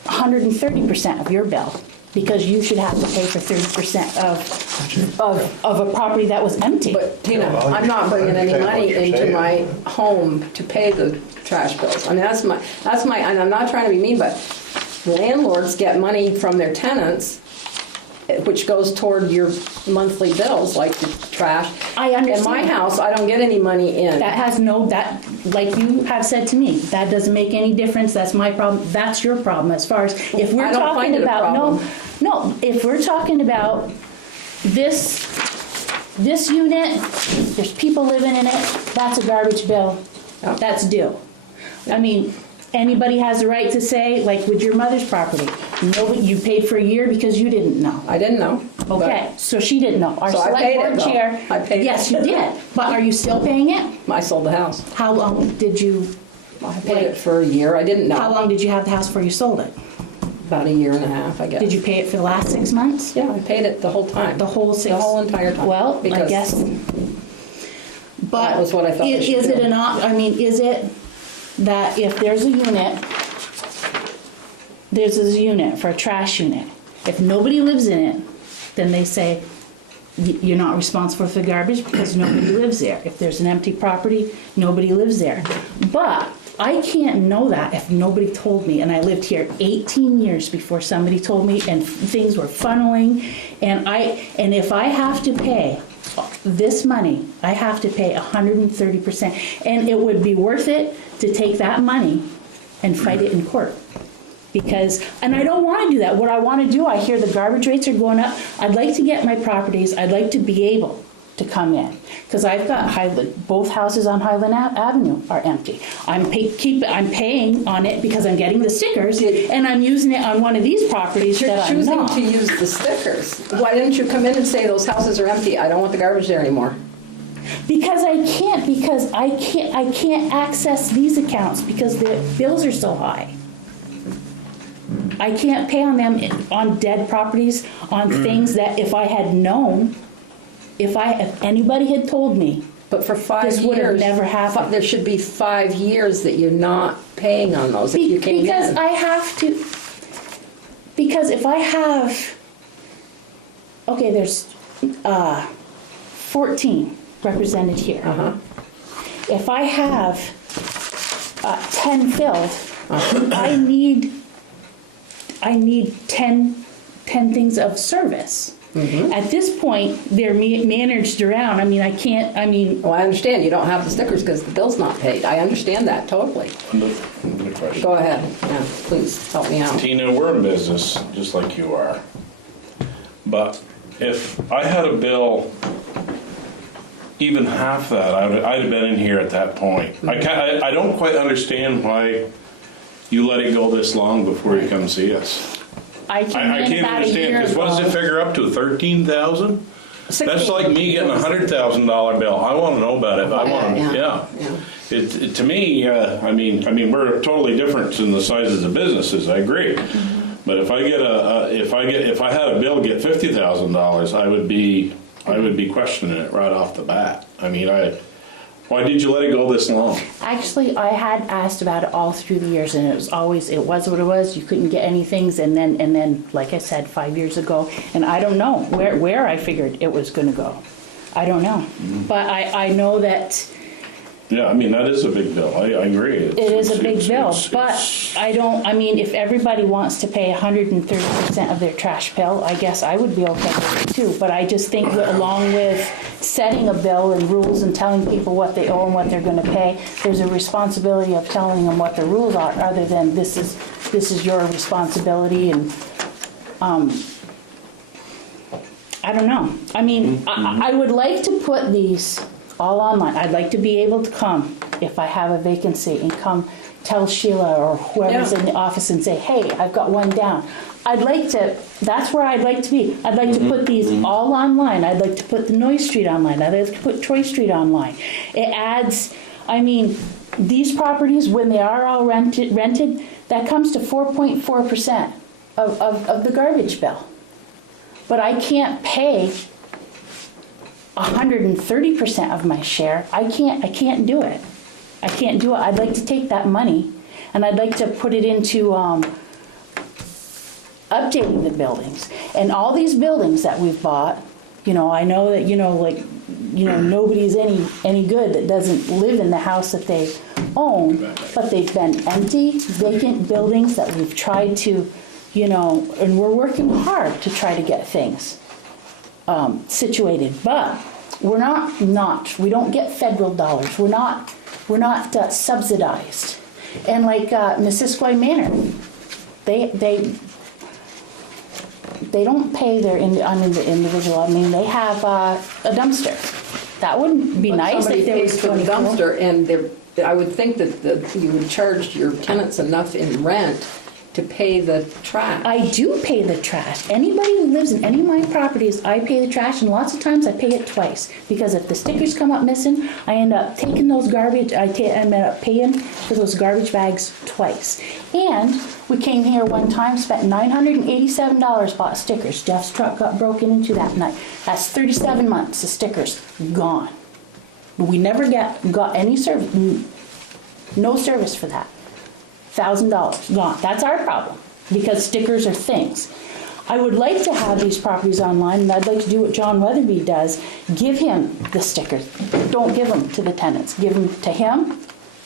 130% of your bill, because you should have to pay for 30% of a property that was empty. But Tina, I'm not bringing any money into my home to pay the trash bills. I mean, that's my, and I'm not trying to be mean, but landlords get money from their tenants, which goes toward your monthly bills, like the trash. I understand. In my house, I don't get any money in. That has like you have said to me, that doesn't make any difference, that's my problem, that's your problem, as far as, if we're I don't talking find it a about, problem. no, if we're talking about this unit, there's people living in it, that's a garbage bill, Yeah. that's due. I mean, anybody has the right to say, like with your mother's property, nobody, you paid for a year because you didn't know. I didn't know. but Okay, so she didn't know. Our So I select paid it, board though. chair. I paid it. Yes, you did. But are you still paying it? I sold the house. How long did you? I paid it for a year. I didn't know. How long did you have the house before you sold it? About a year and a half, I guess. Did you pay it for the last 6 months? Yeah, I paid it the whole time. The whole 6? The whole entire time. Well, I Because- guess. But That was what I thought we should is it do. I mean, is it that if there's a unit, there's a unit for a trash unit. If nobody lives in it, then they say, you're not responsible for the garbage because nobody lives there. If there's an empty property, nobody lives there. But I can't know that if nobody told me, and I lived here 18 years before somebody told me, and things were funneling, and if I have to pay this money, I have to pay 130%, and it would be worth it to take that money and fight it in court. Because, and I don't want to do that. What I want to do, I hear the garbage rates are going up. I'd like to get my properties, I'd like to be able to come in. Because I've got both houses on Highland Avenue are empty. I'm paying on it because I'm getting the stickers, and I'm using it on one of these properties You're that I'm choosing not. to use the stickers. Why didn't you come in and say those houses are empty? I don't want the garbage there anymore. Because I can't access these accounts because the bills are so high. I can't pay on them on dead properties, on things that if I had known, if anybody had told me, But for 5 years. This would have never happened. There should be 5 years that you're not paying on those if you came because in. I have to, because if I have, okay, there's 14 represented here. Uh-huh. If I have 10 filled, I need 10 things of service. At this point, they're managed around. I mean, Well, I understand you don't have the stickers because the bill's not paid. I understand that totally. Another question. Go ahead. Yeah, please help me out. Tina, we're in business, just like you are. But if I had a bill, even half that, I'd have been in here at that point. I don't quite understand why you let it go this long before you come see us. I came I in can't about a understand, year because what does it ago. figure up to, 13,000? That's like me getting a $100,000 bill. I want to know about it. I want to, yeah. It to me, I mean, we're totally different in the sizes of businesses. I agree. But if I get if I had a bill get $50,000, I would be questioning it right off the bat. I mean, why did you let it go this long? Actually, I had asked about it all through the years, and it was what it was. You couldn't get any things, and then, like I said, 5 years ago, and I don't know where I figured it was going to go. I don't know, but I know that Yeah, I mean, that is a big bill. I agree. it is a big bill. But I mean, if everybody wants to pay 130% of their trash bill, I guess I would be okay with it too. But I just think that along with setting a bill and rules and telling people what they owe and what they're going to pay, there's a responsibility of telling them what the rules are, other than this is your responsibility. And I don't know. I mean, I would like to put these all online. I'd like to be able to come if I have a vacancy and come tell Sheila or whoever's in the office and say, hey, I've got one down. I'd like to, that's where I'd like to be. I'd like to put these all online. I'd like to put the Noy Street online. I'd like to put Troy Street online. It adds, I mean, these properties, when they are all rented, that comes to 4.4% of the garbage bill. But I can't pay 130% of my share. I can't do it. I can't do it. I'd like to take that money and I'd like to put it into updating the buildings. And all these buildings that we've bought, you know, I know that, nobody's any good that doesn't live in the house that they own, but they've been empty, vacant buildings that we've tried to, and we're working hard to try to get things situated. But we're not, we don't get federal dollars. We're not subsidized. And like Missisquoi Manor, they don't pay their individual. I mean, they have a dumpster. That wouldn't be nice Somebody if there pays was for the 24. dumpster, and I would think that you would charge your tenants enough in rent to pay the trash. I do pay the trash. Anybody who lives in any of my properties, I pay the trash, and lots of times I pay it twice. Because if the stickers come up missing, I end up taking those garbage, I end up paying for those garbage bags twice. And we came here one time, spent $987, bought stickers. Jeff's truck got broken into that night. That's 37 months of stickers gone. But we never got any service, no service for that. $1,000 gone. That's our problem, because stickers are things. I would like to have these properties online, and I'd like to do what John Weatherby does, give him the stickers. Don't give them to the tenants, give them to him,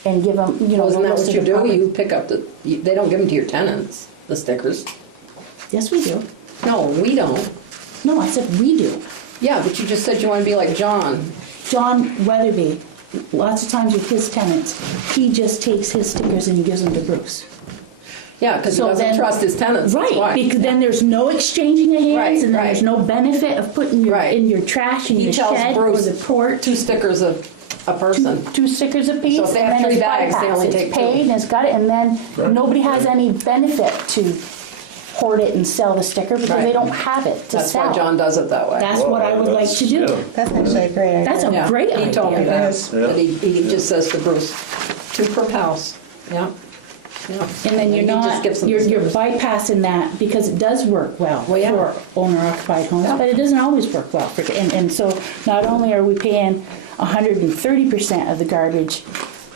and give them, you know, Wasn't the that list what of you the do? properties. You pick up they don't give them to your tenants, the stickers. Yes, we do. No, we don't. No, I said we do. Yeah, but you just said you want to be like John. John Weatherby, lots of times with his tenants, he just takes his stickers and he gives them to Bruce. Yeah, because he So doesn't then- trust his tenants, that's why. Right, because then there's no exchanging of hands, Right, and then right. there's no benefit of putting Right. in your trash in He your tells shed or Bruce the porch. 2 stickers a person. Two stickers apiece, So if they and have then 3 it's bags, they bypassed. only It's take 2. paid and it's got it, and then nobody has any benefit to hoard it and sell the sticker because they Right. don't have it to That's sell. why John does it that way. That's what I would like to do. Yeah. That's actually a great idea. That's a Yeah, great he told me idea. that. Yes. But he just says to Bruce, 2 per house. Yeah. Yeah. And then he you're just not, gives them the you're stickers. bypassing that because it does work well Well, yeah. for owner-occupied homes, Yeah. but it doesn't always work well. And so not only are we paying 130% of the garbage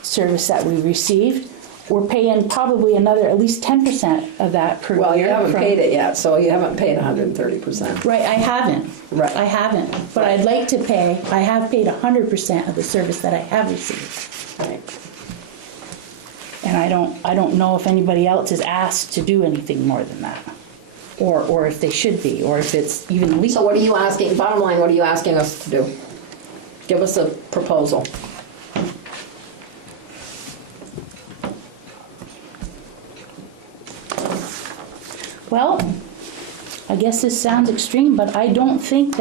service that we received, we're paying probably another at least 10% of that per year. Well, you haven't from- paid it yet, so you haven't paid 130%. Right, I haven't. Right. I haven't. But I'd like to pay, I have paid 100% of the service that I have received. Right. And I don't know if anybody else is asked to do anything more than that. Or if they should be, or if it's even So legal. what are you asking, bottom line, what are you asking us to do? Give us a proposal. Well, I guess this sounds extreme, but I don't think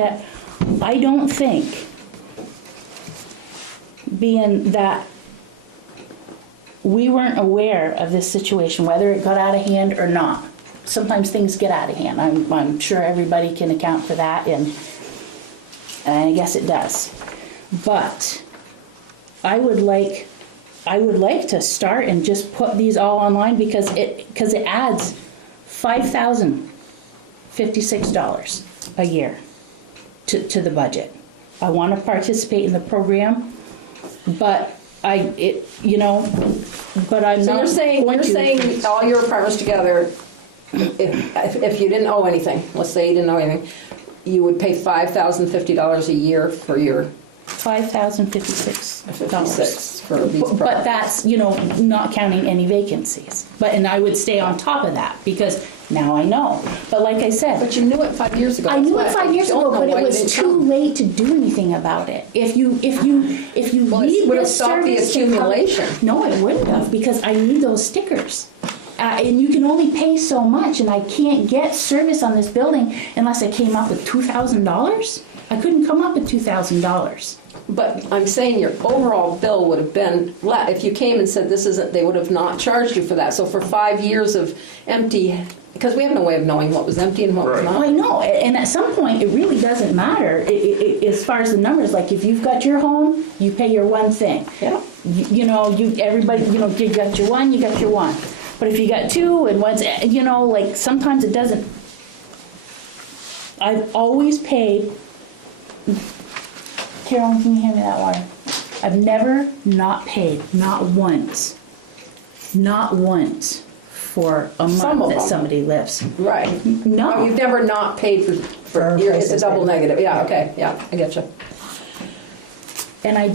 being that we weren't aware of this situation, whether it got out of hand or not. Sometimes things get out of hand. I'm sure everybody can account for that, and I guess it does. But I would like to start and just put these all online because it adds $5,056 a year to the budget. I want to participate in the program, but I'm So not you're saying going to. all your apartments together, if you didn't owe anything, let's say you didn't owe anything, you would pay $5,050 a year for your $5,056. 56 for these But properties. that's, not counting any vacancies. And I would stay on top of that because now I know. But like I said, But you knew it 5 years ago. I knew That's it why 5 years don't ago, know but why it you was didn't too come. late to do anything about it. If you Well, it need would have this stopped the service to come- accumulation. No, it wouldn't have, because I need those stickers. And you can only pay so much, and I can't get service on this building unless I came up with $2,000. I couldn't come up with $2,000. But I'm saying your overall bill would have been less. If you came and said this isn't, they would have not charged you for that. So for 5 years of empty, because we have no way of knowing what was empty and what was Right. not. I know, and at some point, it really doesn't matter as far as the numbers. Like, if you've got your home, you pay your one thing. Yeah. Everybody, you got your one, you got your one. But if you got two and one's, like, sometimes it doesn't. I've always paid, Carolyn, can you hand me that water? I've never not paid, not once, for a Some month of that them. somebody lives. Right. No. Oh, you've never not paid for For it's a places double that- negative. Yeah, okay, yeah, I get you. And I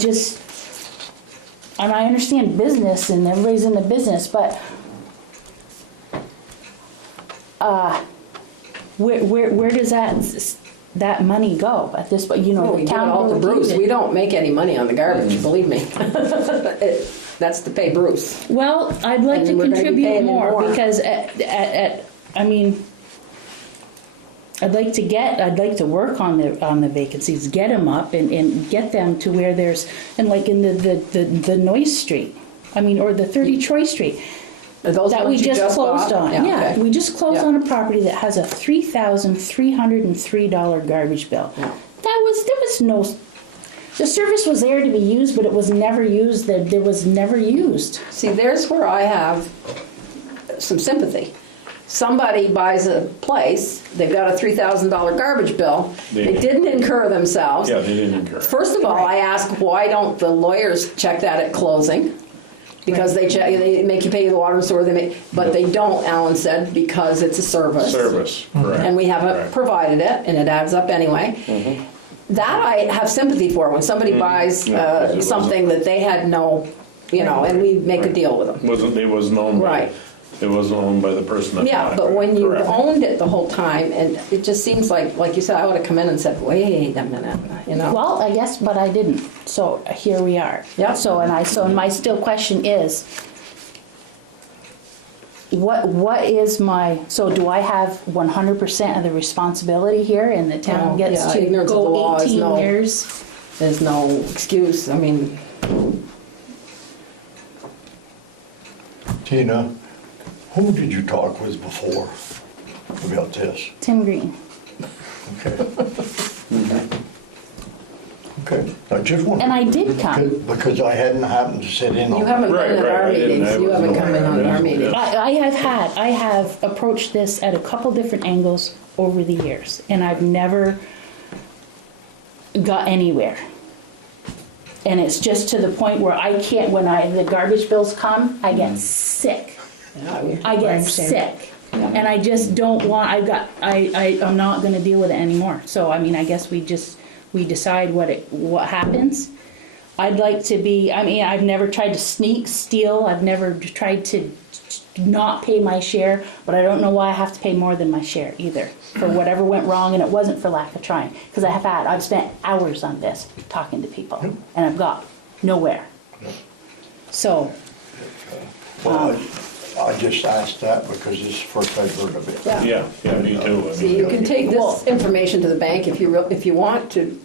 understand business and everybody's in the business, but where does that money go at this point? We The give it town all to will Bruce. keep it. We don't make any money on the garbage, believe me. That's to pay Bruce. Well, I'd like And to we're gonna be contribute paying him more more. because I'd like to work on the vacancies, get them up and get them to where there's, and like in the Noyce Street, or the 30 Troy Street. Are those That ones we you just closed bought? on. Yeah, okay. we just closed Yeah. on a property that has a $3,303 garbage bill. Yeah. There was no, the service was there to be used, but it was never used. There was never used. See, there's where I have some sympathy. somebody buys a place, they've got a $3,000 garbage bill, they didn't incur themselves. Yeah, they didn't incur. First of all, I ask, why don't the lawyers check that at closing? Because they make you pay the water and sewer, but they don't, Alan said, because it's a service. Service, correct. And we haven't Correct. provided it, and it adds up anyway. That I have sympathy for, when somebody buys Yeah, 'cause it something that they had no, and we make a deal with them. It wasn't owned by, Right. it wasn't owned by the person that Yeah, bought it. but when you Correct. owned it the whole time, and it just seems like you said, I would have come in and said, wait a minute, Well, I guess, but I didn't, so here we are. Yeah. So my still question is, what is so do I have 100% of the responsibility here, and the town No, gets yeah, to ignorance of the law go is 18 no- years? There's no excuse, Tina, who did you talk with before about this? Tim Green. Okay. Okay, I just want. And I did come. Because I hadn't happened to sit in on. you haven't Right, been at right, our I didn't- meetings, I you haven't wasn't come in on aware. our meetings. I have approached this at a couple different angles over the years, and I've never got anywhere. And it's just to the point where I can't, when the garbage bills come, I get sick. I get sick. And I just don't want, I'm not gonna deal with it anymore. So, I guess we decide what happens. I'd like to be, I've never tried to steal, I've never tried to not pay my share, but I don't know why I have to pay more than my share either, for whatever went wrong, and it wasn't for lack of trying. Because I've spent hours on this, talking to people, and I've got nowhere. So, Well, I just asked that because it's the first I've heard of it. Yeah. Yeah, me too. See, you can take this information to the bank if you want to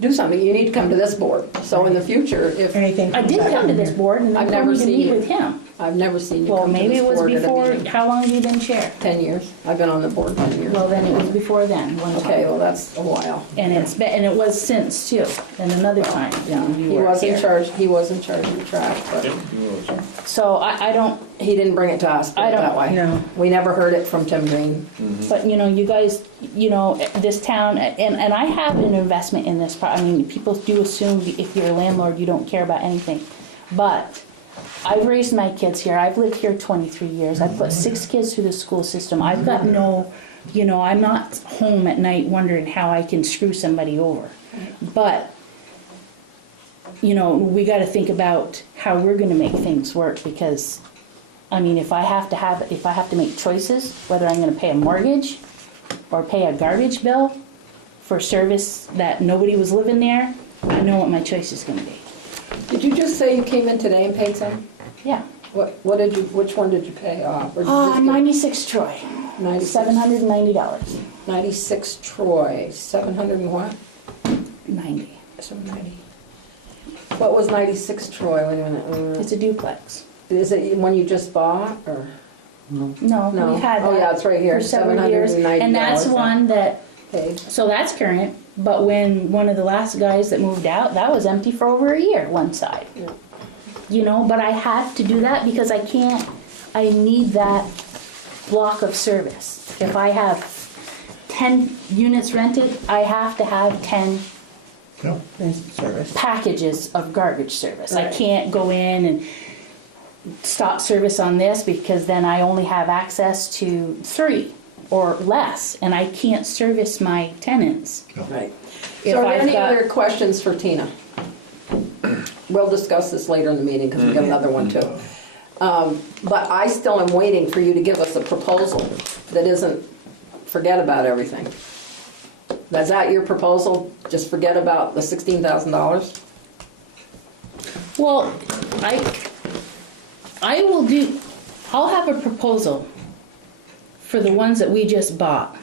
do something, you need to come to this board. So in the future, if, Anything. I did come to this board, and they I've told never me to seen meet you. with him. I've never seen you Well, come to maybe this it was board at a before, meeting. how long have you been chair? 10 years, I've been on the board 10 years. Well, then it was before then, one time. Okay, well, that's a while. And it was since too, and another time. Yeah, when you he were was in here. charge, he was in charge of the trash, but So I don't, he didn't bring it to us, put I it don't that way. know. We never heard it from Tim Green. but you guys, this town, and I have an investment in this, people do assume if you're a landlord, you don't care about anything. But I've raised my kids here, I've lived here 23 years, I've put 6 kids through the school system, I've got no, I'm not home at night wondering how I can screw somebody over. But, we gotta think about how we're gonna make things work, because, if I have to make choices, whether I'm gonna pay a mortgage or pay a garbage bill for service that nobody was living there, I know what my choice is gonna be. Did you just say you came in today and paid some? Yeah. Which one did you pay off? Or did you just get 96 Troy, 96? $790. 96 Troy, 700 and what? 90. 790. What was 96 Troy? Wait a minute. It's a duplex. Is it one you just bought, or? No, No. we had Oh, that yeah, it's right here, for several years, $790. and that's one that. Paid. So that's current, but when one of the last guys that moved out, that was empty for over a year, one side. Yeah. But I have to do that because I need that block of service. If I have 10 units rented, I have to have 10 Yeah. Service. packages of garbage service. I Right. can't go in and stop service on this because then I only have access to 3 or less, and I can't service my tenants. Right. If So are there I've any got- other questions for Tina? We'll discuss this later in the meeting because we got another one too. But I still am waiting for you to give us a proposal that isn't, forget about everything. Is that your proposal? Just forget about the $16,000? Well, I'll have a proposal for the ones that we just bought.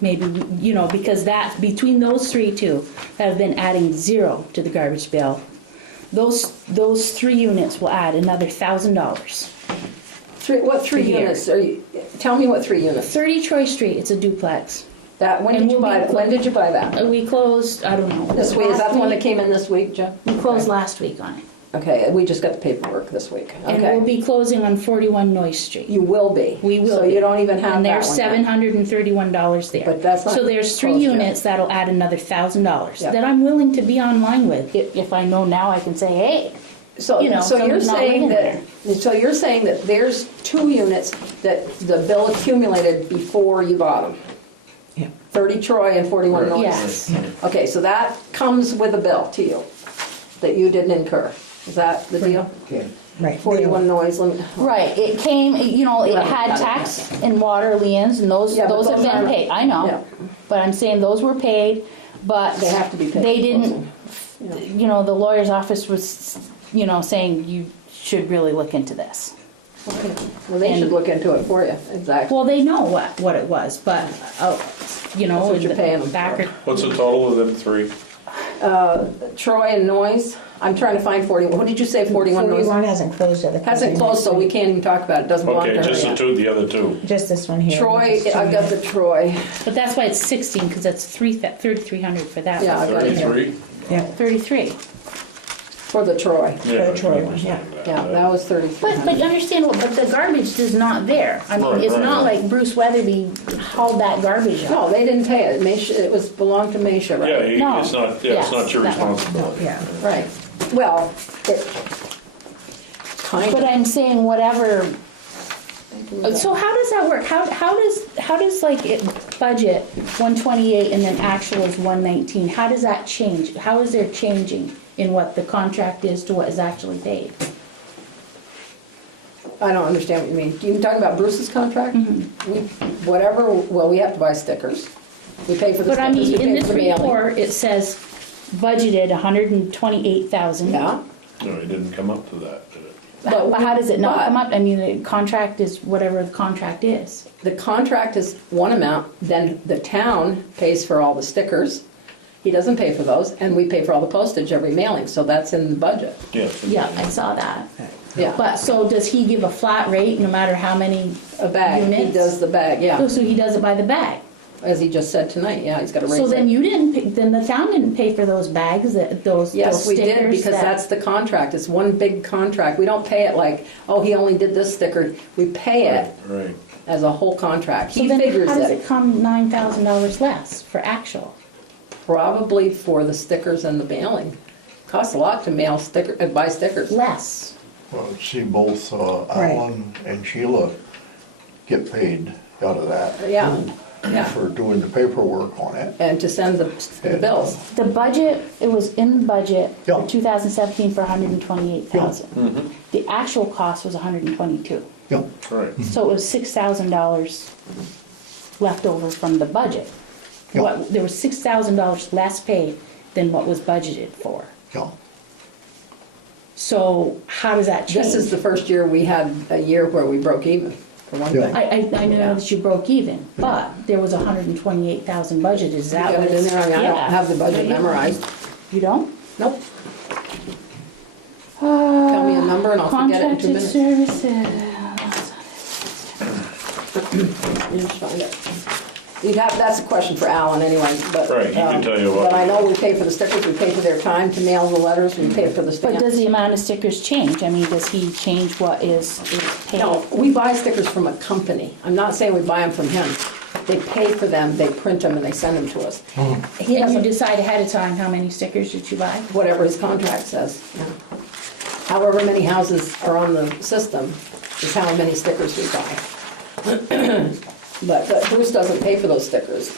Maybe, because between those 3 too, that have been adding 0 to the garbage bill, those 3 units will add another $1,000. What 3 A year. units are you, tell me what 3 units? 30 Troy Street, it's a duplex. When And did you we'll buy be- that? When did you buy that? We closed, I don't know. This week, is that the one that last came in this week, Jeff? We closed last week on it. Okay, we just got the paperwork this week. And we'll Okay. be closing on 41 Noyes Street. You will be. We will So be. you don't even have And that there's one yet. $731 there. But that's not So there's 3 closed yet. units that'll add another $1,000 Yeah. that I'm willing to be online with. If I know now, I can say, hey, So, you know, so you're someone's not saying living that, so you're saying that there's 2 units that the bill accumulated before you bought them? Yeah. 30 Troy and 41 Noyes? yes. Okay, so that comes with a bill to you that you didn't incur. Is that the deal? Right. 41 Noyes limit. Right, it came, you know, it Yeah. had tax and water liens, and those Yeah, but have those been aren't- paid, I know. Yeah. But I'm saying those were paid, but They have to be paid. they didn't, you know, the lawyer's office was, you know, saying you should really look into this. Okay. Well, they And- should look into it for you, exactly. Well, they know what it was, but, you know, That's what in you're paying the them back, for. What's the total of them 3? Troy and Noyes, I'm trying to find 41, what did you say, 41 Noyes? 41 hasn't closed yet. The Hasn't closing closed, so we next can't even talk about it, doesn't belong to Okay, her just the yet. 2, the other 2. week. Just this one here. Troy, Just I've got the Troy, but that's why it's 16, because that's 3,300 for that Yeah, one. I've got it here. 33? Yeah, 33. for the Troy. for the Troy one, yeah. Yeah, that was 33. But understand, but the garbage is not there. I mean, Right, it's right, not right. like Bruce Weatherby hauled that garbage out. No, they didn't pay it, Meisha, it was, belonged to Meisha, Yeah, right? No. it's not, yeah, it's Yes, not your that one. responsibility. Yeah. Right, well, it, kind But of. I'm saying whatever. So how does that work? How does like it budget 128 and then actual is 119? How does that change? How is there changing in what the contract is to what is actually paid? I don't understand what you mean. You talking about Bruce's contract? We, whatever, well, we have to buy stickers. We pay for the But I stickers, we mean, in pay this for the mailing. report, it says budgeted 128,000. Yeah, No, it didn't come up to that, did it? But how does it not but- come up? I mean, the contract is whatever the contract is. the contract is one amount, then the town pays for all the stickers. He doesn't pay for those, and we pay for all the postage every mailing, so that's in the budget. Yes. Yeah, I saw that. Yeah, But so does he give a flat rate no matter how many a bag, he units? does the bag, Oh, yeah, so he does it by the bag. as he just said tonight, yeah, he's got to raise it. So then you didn't, then the town didn't pay for those bags, those Yes, we stickers did, because that- that's the contract, it's one big contract. We don't pay it like, oh, he only did this sticker. We pay it Right. as a whole contract. So He then figures how does it it come $9,000 less for actual? probably for the stickers and the mailing. Costs a lot to mail buy stickers. Less. Well, see, both Alan and Sheila get paid out of that Yeah, yeah, for doing the paperwork on it. and to send the bills. The budget, it was in the budget Yeah. for 2017 for 128,000. The actual cost was 122. Yeah, Right. So it was $6,000 left over from the budget. Yeah. There was $6,000 less paid than what was budgeted for. yeah. So how does that change? This is the first year we had a year where we broke even, for one Yeah. thing. I know that you broke even, but there was 128,000 budget, is You that got what it in it's? there, I mean, I don't Yeah. have the budget memorized. You don't? Nope. Tell me a number and I'll forget it in 2 Contracted minutes. services. You just find it. That's a question for Alan anyway, but. Right, he can tell you what. But I know we pay for the stickers, we pay for their time to mail the letters, we pay for the But stamps. does the amount of stickers change? I mean, does he change what is paid? No, we buy stickers from a company. I'm not saying we buy them from him. They pay for them, they print them, and they send them to us. He And you doesn't, decide ahead of time how many stickers did you buy? whatever his contract says. Yeah. However many houses are on the system is how many stickers we buy. But Bruce doesn't pay for those stickers,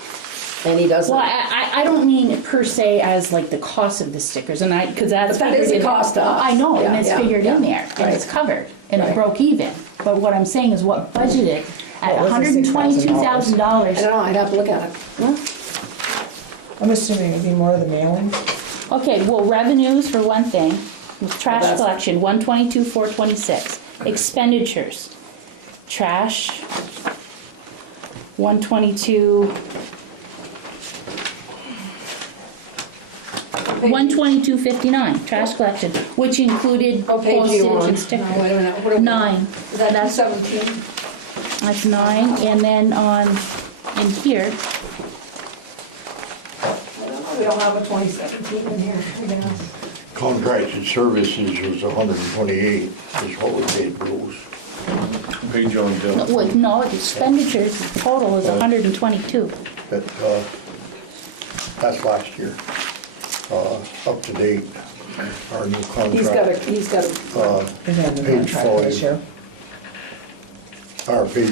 and he doesn't. Well, I don't mean per se as like the cost of the stickers, and because that's. But that is figured a in- cost to us. I know, and Yeah, it's yeah, figured in yeah. there, and it's Right. covered, and it Right. broke even. But what I'm saying is what budgeted at What was the $122,000. I don't know, I'd have to look at it. I'm assuming it'd be more of the mailing. Okay, well, revenues for one thing, with trash Well, that's- collection, 122,426. Expenditures, trash, 122. 122.59, trash collection, which included What page are you postage on? and stickers. No, wait a minute, what are we- 9, Is that 217? that's 9, and then in here, I don't know, we don't have a 2017 in here, I guess. Contracted services was 128, is what we paid for those. Paid you on bill. No, the expenditures total is 122. But, that's last year. Up to date, our new contract. He's got a, We've had the Page contract for this 5. year. Our page,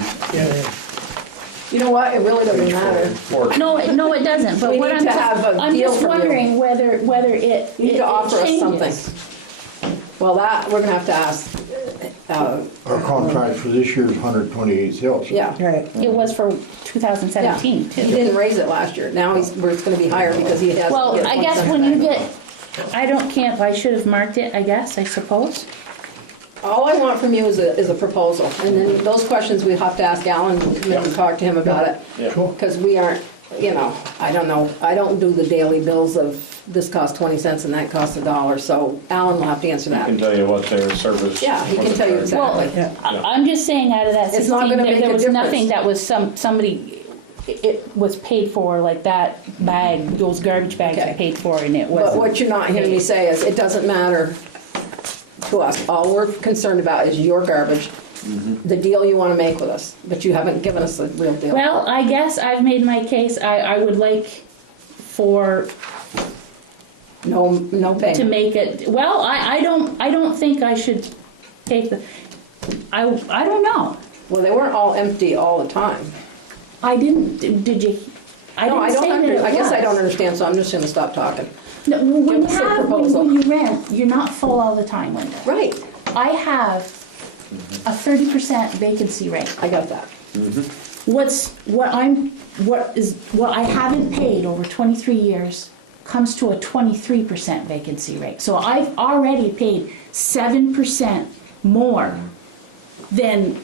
you know what, it really doesn't matter. No, it doesn't, but We what need I'm to have a I'm deal just from you. wondering whether it You need to offer us something. changes. Well, that, we're gonna have to ask, our contract for this year is 128,000. yeah. Right. It was for Yeah. 2017 He too. didn't raise it last year. Now it's gonna be higher because he has. Well, to get I 1 guess cent when you back. get, I should have marked it, I suppose. All I want from you is a proposal, and then those questions we have to ask Alan, and talk to him about it. Sure. Because we aren't, I don't know, I don't do the daily bills of this costs 20 cents and that costs $1, so Alan will have to answer I can that. tell you what their service. Yeah, he can tell you Well, exactly. I'm just saying out of that It's not 16, gonna make there a was nothing difference. that was somebody, it was paid for, like that bag, those garbage bags Okay. are paid for, and it But wasn't. what you're not hearing me say is, it doesn't matter to us. All we're concerned about is your garbage, the deal you want to make with us, but you haven't given us a real deal. Well, I guess I've made my case, I would like for, No to payment. make it, well, I don't think I should take the, I don't know. Well, they weren't all empty all the time. I didn't, did you? No, I didn't say don't, that it I guess I was. don't understand, so I'm just gonna stop talking. No, when Give you us a have, proposal. when you rent, you're not full all the time, Linda. Right, I have a 30% vacancy rate. I got that. What I haven't paid over 23 years comes to a 23% vacancy rate. So I've already paid 7% more than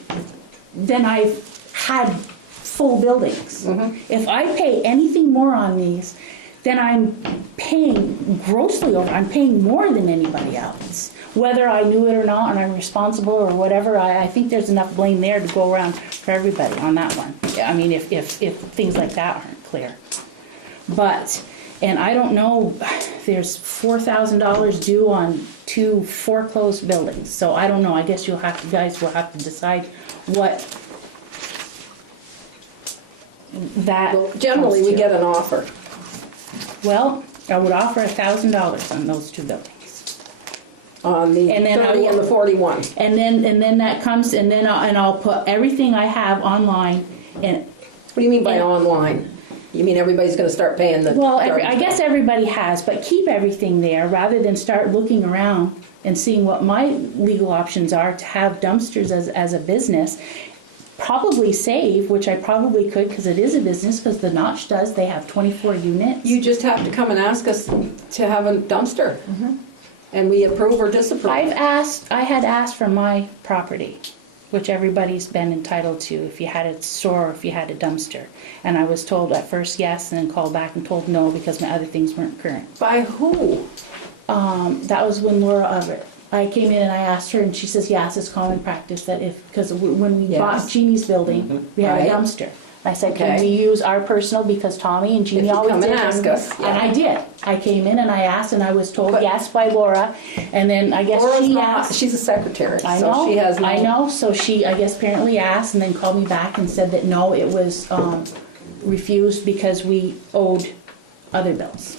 I've had full buildings. If I pay anything more on these, then I'm paying grossly over, I'm paying more than anybody else. Whether I knew it or not, and I'm responsible or whatever, I think there's enough blame there to go around for everybody on that one. I mean, if things like that aren't clear. But, and I don't know, there's $4,000 due on 2 foreclosed buildings. So I don't know, I guess you guys will have to decide what that. Well, generally, we comes to. get an offer. Well, I would offer $1,000 on those 2 buildings. On the And then I 30 and the will- 41. And then that comes, and then I'll put everything I have online, and, What do you mean by And- online? You mean everybody's gonna start paying the? well, I garbage guess bill? everybody has, but keep everything there rather than start looking around and seeing what my legal options are to have dumpsters as a business. Probably save, which I probably could, because it is a business, because the Notch does, they have 24 units. You just have to come and ask us to have a dumpster. And we approve or disapprove. I had asked for my property, which everybody's been entitled to, if you had a store or if you had a dumpster. And I was told at first yes, and then called back and told no because my other things weren't current. By who? That was when Laura Everett, I came in and I asked her, and she says, yes, it's common practice that because when we bought Yes. Jeannie's building, we had Right. a dumpster. I said, can Okay. we use our personal, because Tommy and Jeannie If you always come did. and ask us, And yeah. I did. I came in and I asked, and I was told But- yes by Laura, and then I guess Laura's she not, asked. she's a secretary, I so know, she has no. I know, so she, I guess apparently asked and then called me back and said that no, it was refused because we owed other bills.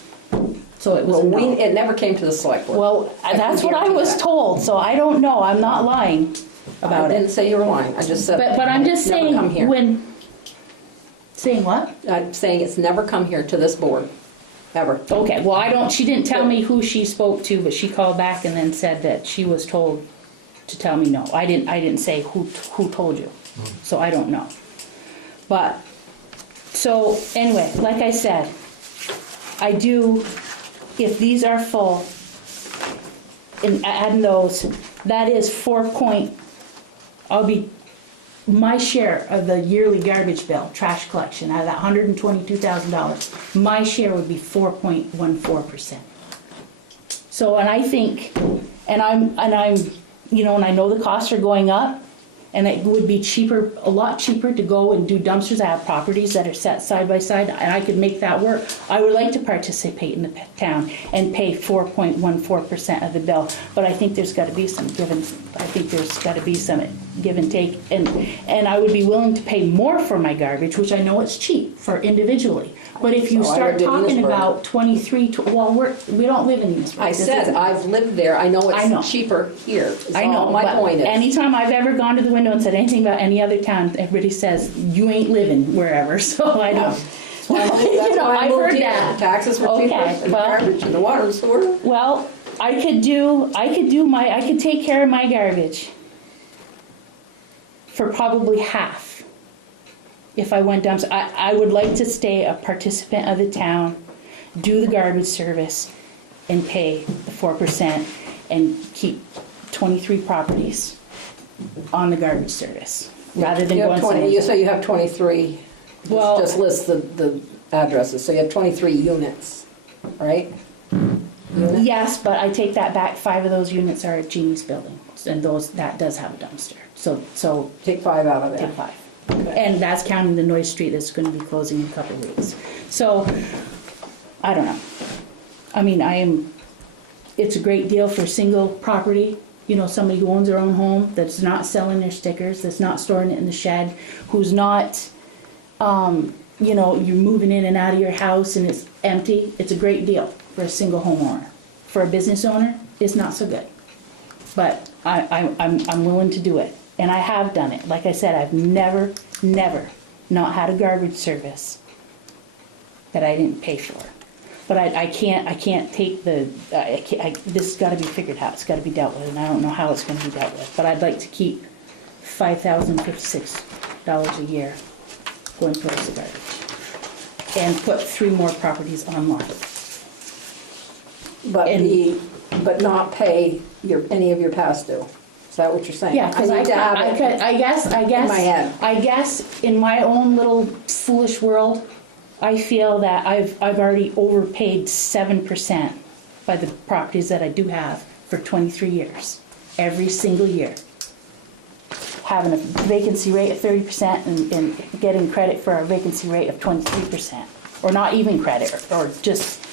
So it was Well, a no. it never came to the select board. Well, can that's what I guarantee was that. told, so I don't know, I'm not lying I about didn't it. say you were lying, I just said. But I'm just it's never come saying, here. when, saying what? I'm saying it's never come here to this board, ever. Okay, well, she didn't tell me who she spoke to, but she called back and then said that she was told to tell me no. I didn't say who told you, so I don't know. But, so, anyway, like I said, I do, if these are full, and adding those, that is my share of the yearly garbage bill, trash collection, out of that $122,000, my share would be 4.14%. So, and I think, and I'm, and I know the costs are going up, And it would be cheaper, a lot cheaper to go and do dumpsters. I have properties that are set side by side, and I could make that work. I would like to participate in the town and pay 4.14% of the bill, but I think there's got to be some give and take, and I would be willing to pay more for my garbage, which I know it's cheap for individually. But if you So I start lived in talking Enosburg. about 23, well, we don't live in Enosburg. I said, I've lived there, I know I know. it's cheaper here, is I know, all my but point is. anytime I've ever gone to the window and said anything about any other town, everybody says, you ain't living wherever, so I don't. That's why I You know, moved I've heard here. that. Taxes were cheaper, Okay, and well- garbage, and the water and sewer. Well, I could take care of my garbage for probably half if I went dumpster. I would like to stay a participant of the town, do the garbage service, and pay the 4% and keep 23 properties on the garbage service, rather than You going have 20, somewhere. you say you have 23, Well- just list the addresses, so you have 23 units, right? Unit? Yes, but I take that back, 5 of those units are at Jeannie's building, and that does have a dumpster, so Take 5 out of there. take 5. And that's counting the Noise Street that's gonna be closing in a couple of weeks. So, I don't know. I mean, it's a great deal for single property, somebody who owns their own home, that's not selling their stickers, that's not storing it in the shed, who's not, you're moving in and out of your house and it's empty. It's a great deal for a single homeowner. For a business owner, it's not so good. But I'm willing to do it. And I have done it. Like I said, I've never not had a garbage service that I didn't pay for. But I can't take this has got to be figured out. It's got to be dealt with, and I don't know how it's going to be dealt with. But I'd like to keep $5,056 a year going towards the garbage, and put 3 more properties online. But not pay any of your past due. Is that what you're saying? Yeah, because I guess in my head. I guess in my own little foolish world, I feel that I've already overpaid 7% by the properties that I do have for 23 years, every single year. Having a vacancy rate of 30% and getting credit for a vacancy rate of 23%, or not even credit, or just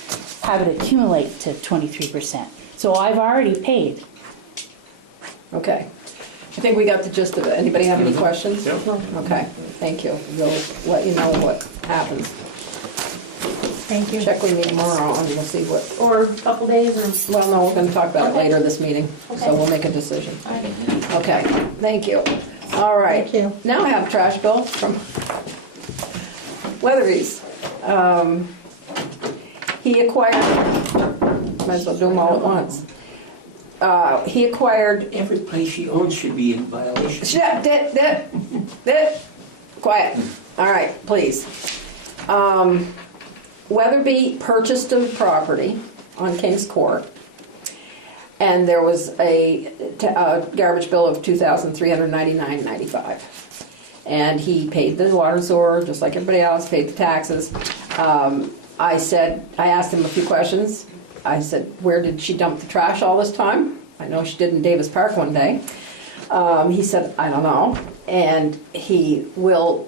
have it accumulate to 23%. So I've already paid. Okay. I think we got the gist of it. Anybody have any questions? Yep. Okay, thank you. We'll let you know what happens. Thank you. Check with me tomorrow and we'll see what, Or a couple days, or... well, no, we're gonna talk about it Okay. later this meeting, so Okay. we'll make a decision. Okay, thank you. All right. Thank you. Now I have a trash bill from Weatherby's. He acquired, might as well do them all at once. He acquired, Every place she owns should be in violation. quiet. All right, please. Weatherby purchased a property on Kings Court, and there was a garbage bill of $2,399.95. And he paid the water and sewer, just like everybody else, paid the taxes. I asked him a few questions. I said, where did she dump the trash all this time? I know she did in Davis Park one day. He said, I don't know. And he will,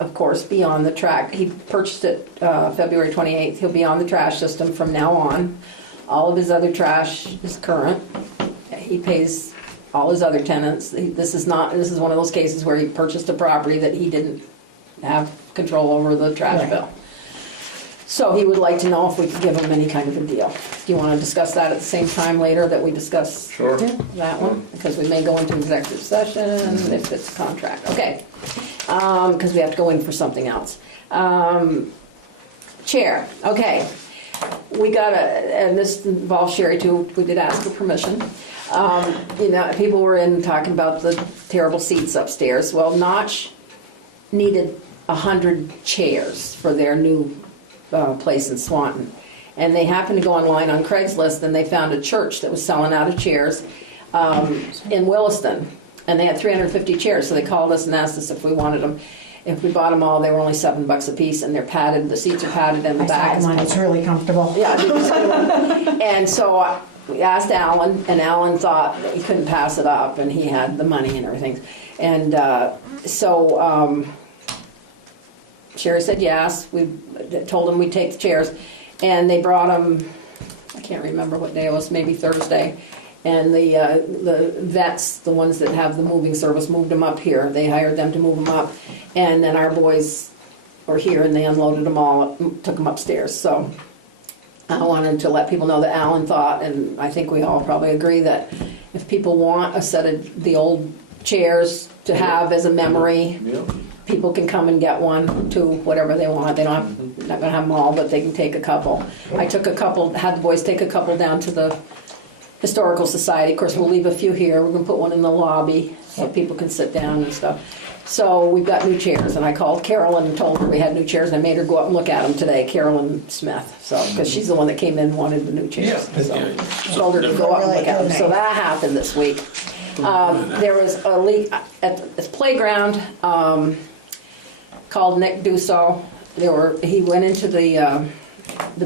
of course, be on the track. He purchased it February 28th. He'll be on the trash system from now on. All of his other trash is current. He pays all his other tenants. This is one of those cases where he purchased a property that he didn't have control over the trash Right. bill. So he would like to know if we could give him any kind of a deal. Do you want to discuss that at the same time later that we discuss Sure. that one? Because we may go into executive session if it's a contract. Okay. Because we have to go in for something else. Chair, okay. We got and this involves Sherry too, we did ask for permission. People were in talking about the terrible seats upstairs. Well, Notch needed 100 chairs for their new place in Swanton. And they happened to go online on Craigslist and they found a church that was selling out of chairs in Williston. And they had 350 chairs, so they called us and asked us if we wanted them. If we bought them all, they were only $7 a piece, and they're padded, the seats are padded in the I back. sat in mine, it's really comfortable. Yeah, and so we asked Alan, and Alan thought that he couldn't pass it up, and he had the money and everything. And so Sherry said yes. We told him we'd take the chairs, and they brought them. I can't remember what day it was, maybe Thursday. And the vets, the ones that have the moving service, moved them up here. They hired them to move them up, and then our boys were here, and they unloaded them all, took them upstairs. So I wanted to let people know that Alan thought, and I think we all probably agree, that if people want a set of the old chairs to have as a memory, people can come and get one, two, whatever they want. They don't have, not gonna have them all, but they can take a couple. I took a couple, had the boys take a couple down to the Historical Society. Of course, we'll leave a few here. We're gonna put one in the lobby so people can sit down and stuff. So we've got new chairs, and I called Carolyn and told her we had new chairs, and I made her go up and look at them today, Carolyn Smith. So, because she's the one that came in and wanted the new chairs. So I told her to go up and look at them. So that happened this week. There was a leak at this playground called Nick Dusso. He went into the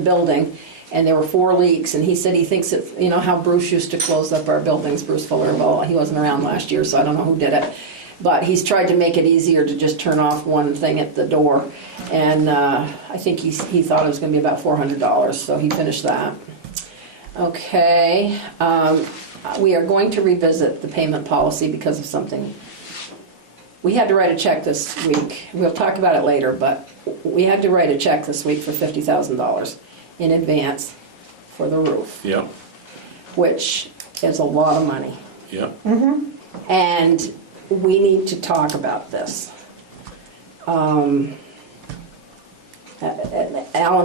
building, and there were 4 leaks, and he said he thinks it, you know how Bruce used to close up our buildings, Bruce Fuller. Well, he wasn't around last year, so I don't know who did it. But he's tried to make it easier to just turn off one thing at the door. And I think he thought it was going to be about $400, so he finished that. Okay. We are going to revisit the payment policy because of something. We had to write a check this week. We'll talk about it later, but we had to write a check this week for $50,000 in advance for the roof. Yeah. Which is a lot of money. Yeah. And we need to talk about this. Alan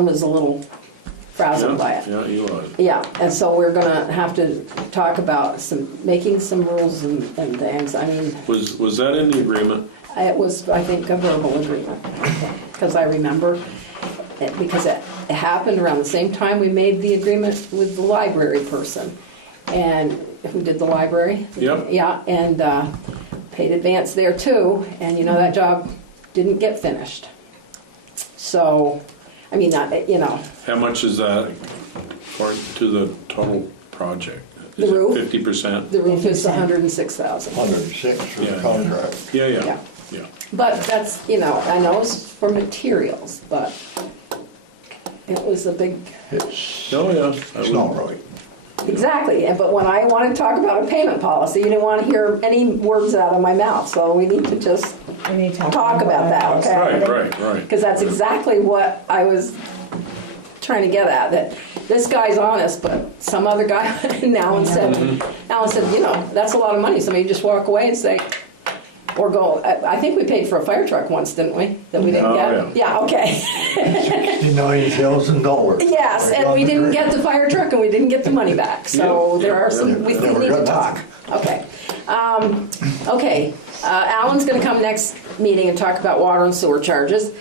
was a little frazzled by it. Yeah, he was. Yeah, and so we're gonna have to talk about making some rules and things. I mean, Was that in the agreement? it was, I think, a verbal agreement, because I remember, because it happened around the same time we made the agreement with the library person, and who did the library? Yep. Yeah, and paid advance there too, and you know that job didn't get finished. So, I mean, you know. How much is that according to the total project? The roof? 50%? The roof is 106,000. 106 for the Yeah. contract. Yeah. Yeah. But that's, you know, I know it's for materials, but it was a big, It's not right. exactly. But when I want to talk about a payment policy, you didn't want to hear any words out of my mouth. So we need to just talk about that, okay? Right. Because that's exactly what I was trying to get at. That this guy's honest, but some other guy, and Alan said, you know, that's a lot of money. So maybe just walk away and say, or go. I think we paid for a fire truck once, didn't we? That we didn't get. Yeah. Okay. $69,000. Yes, and we didn't get the fire truck, and we didn't get the money back. So there are some. We need to talk. Okay. Okay. Alan's going to come next meeting and talk about water and sewer charges.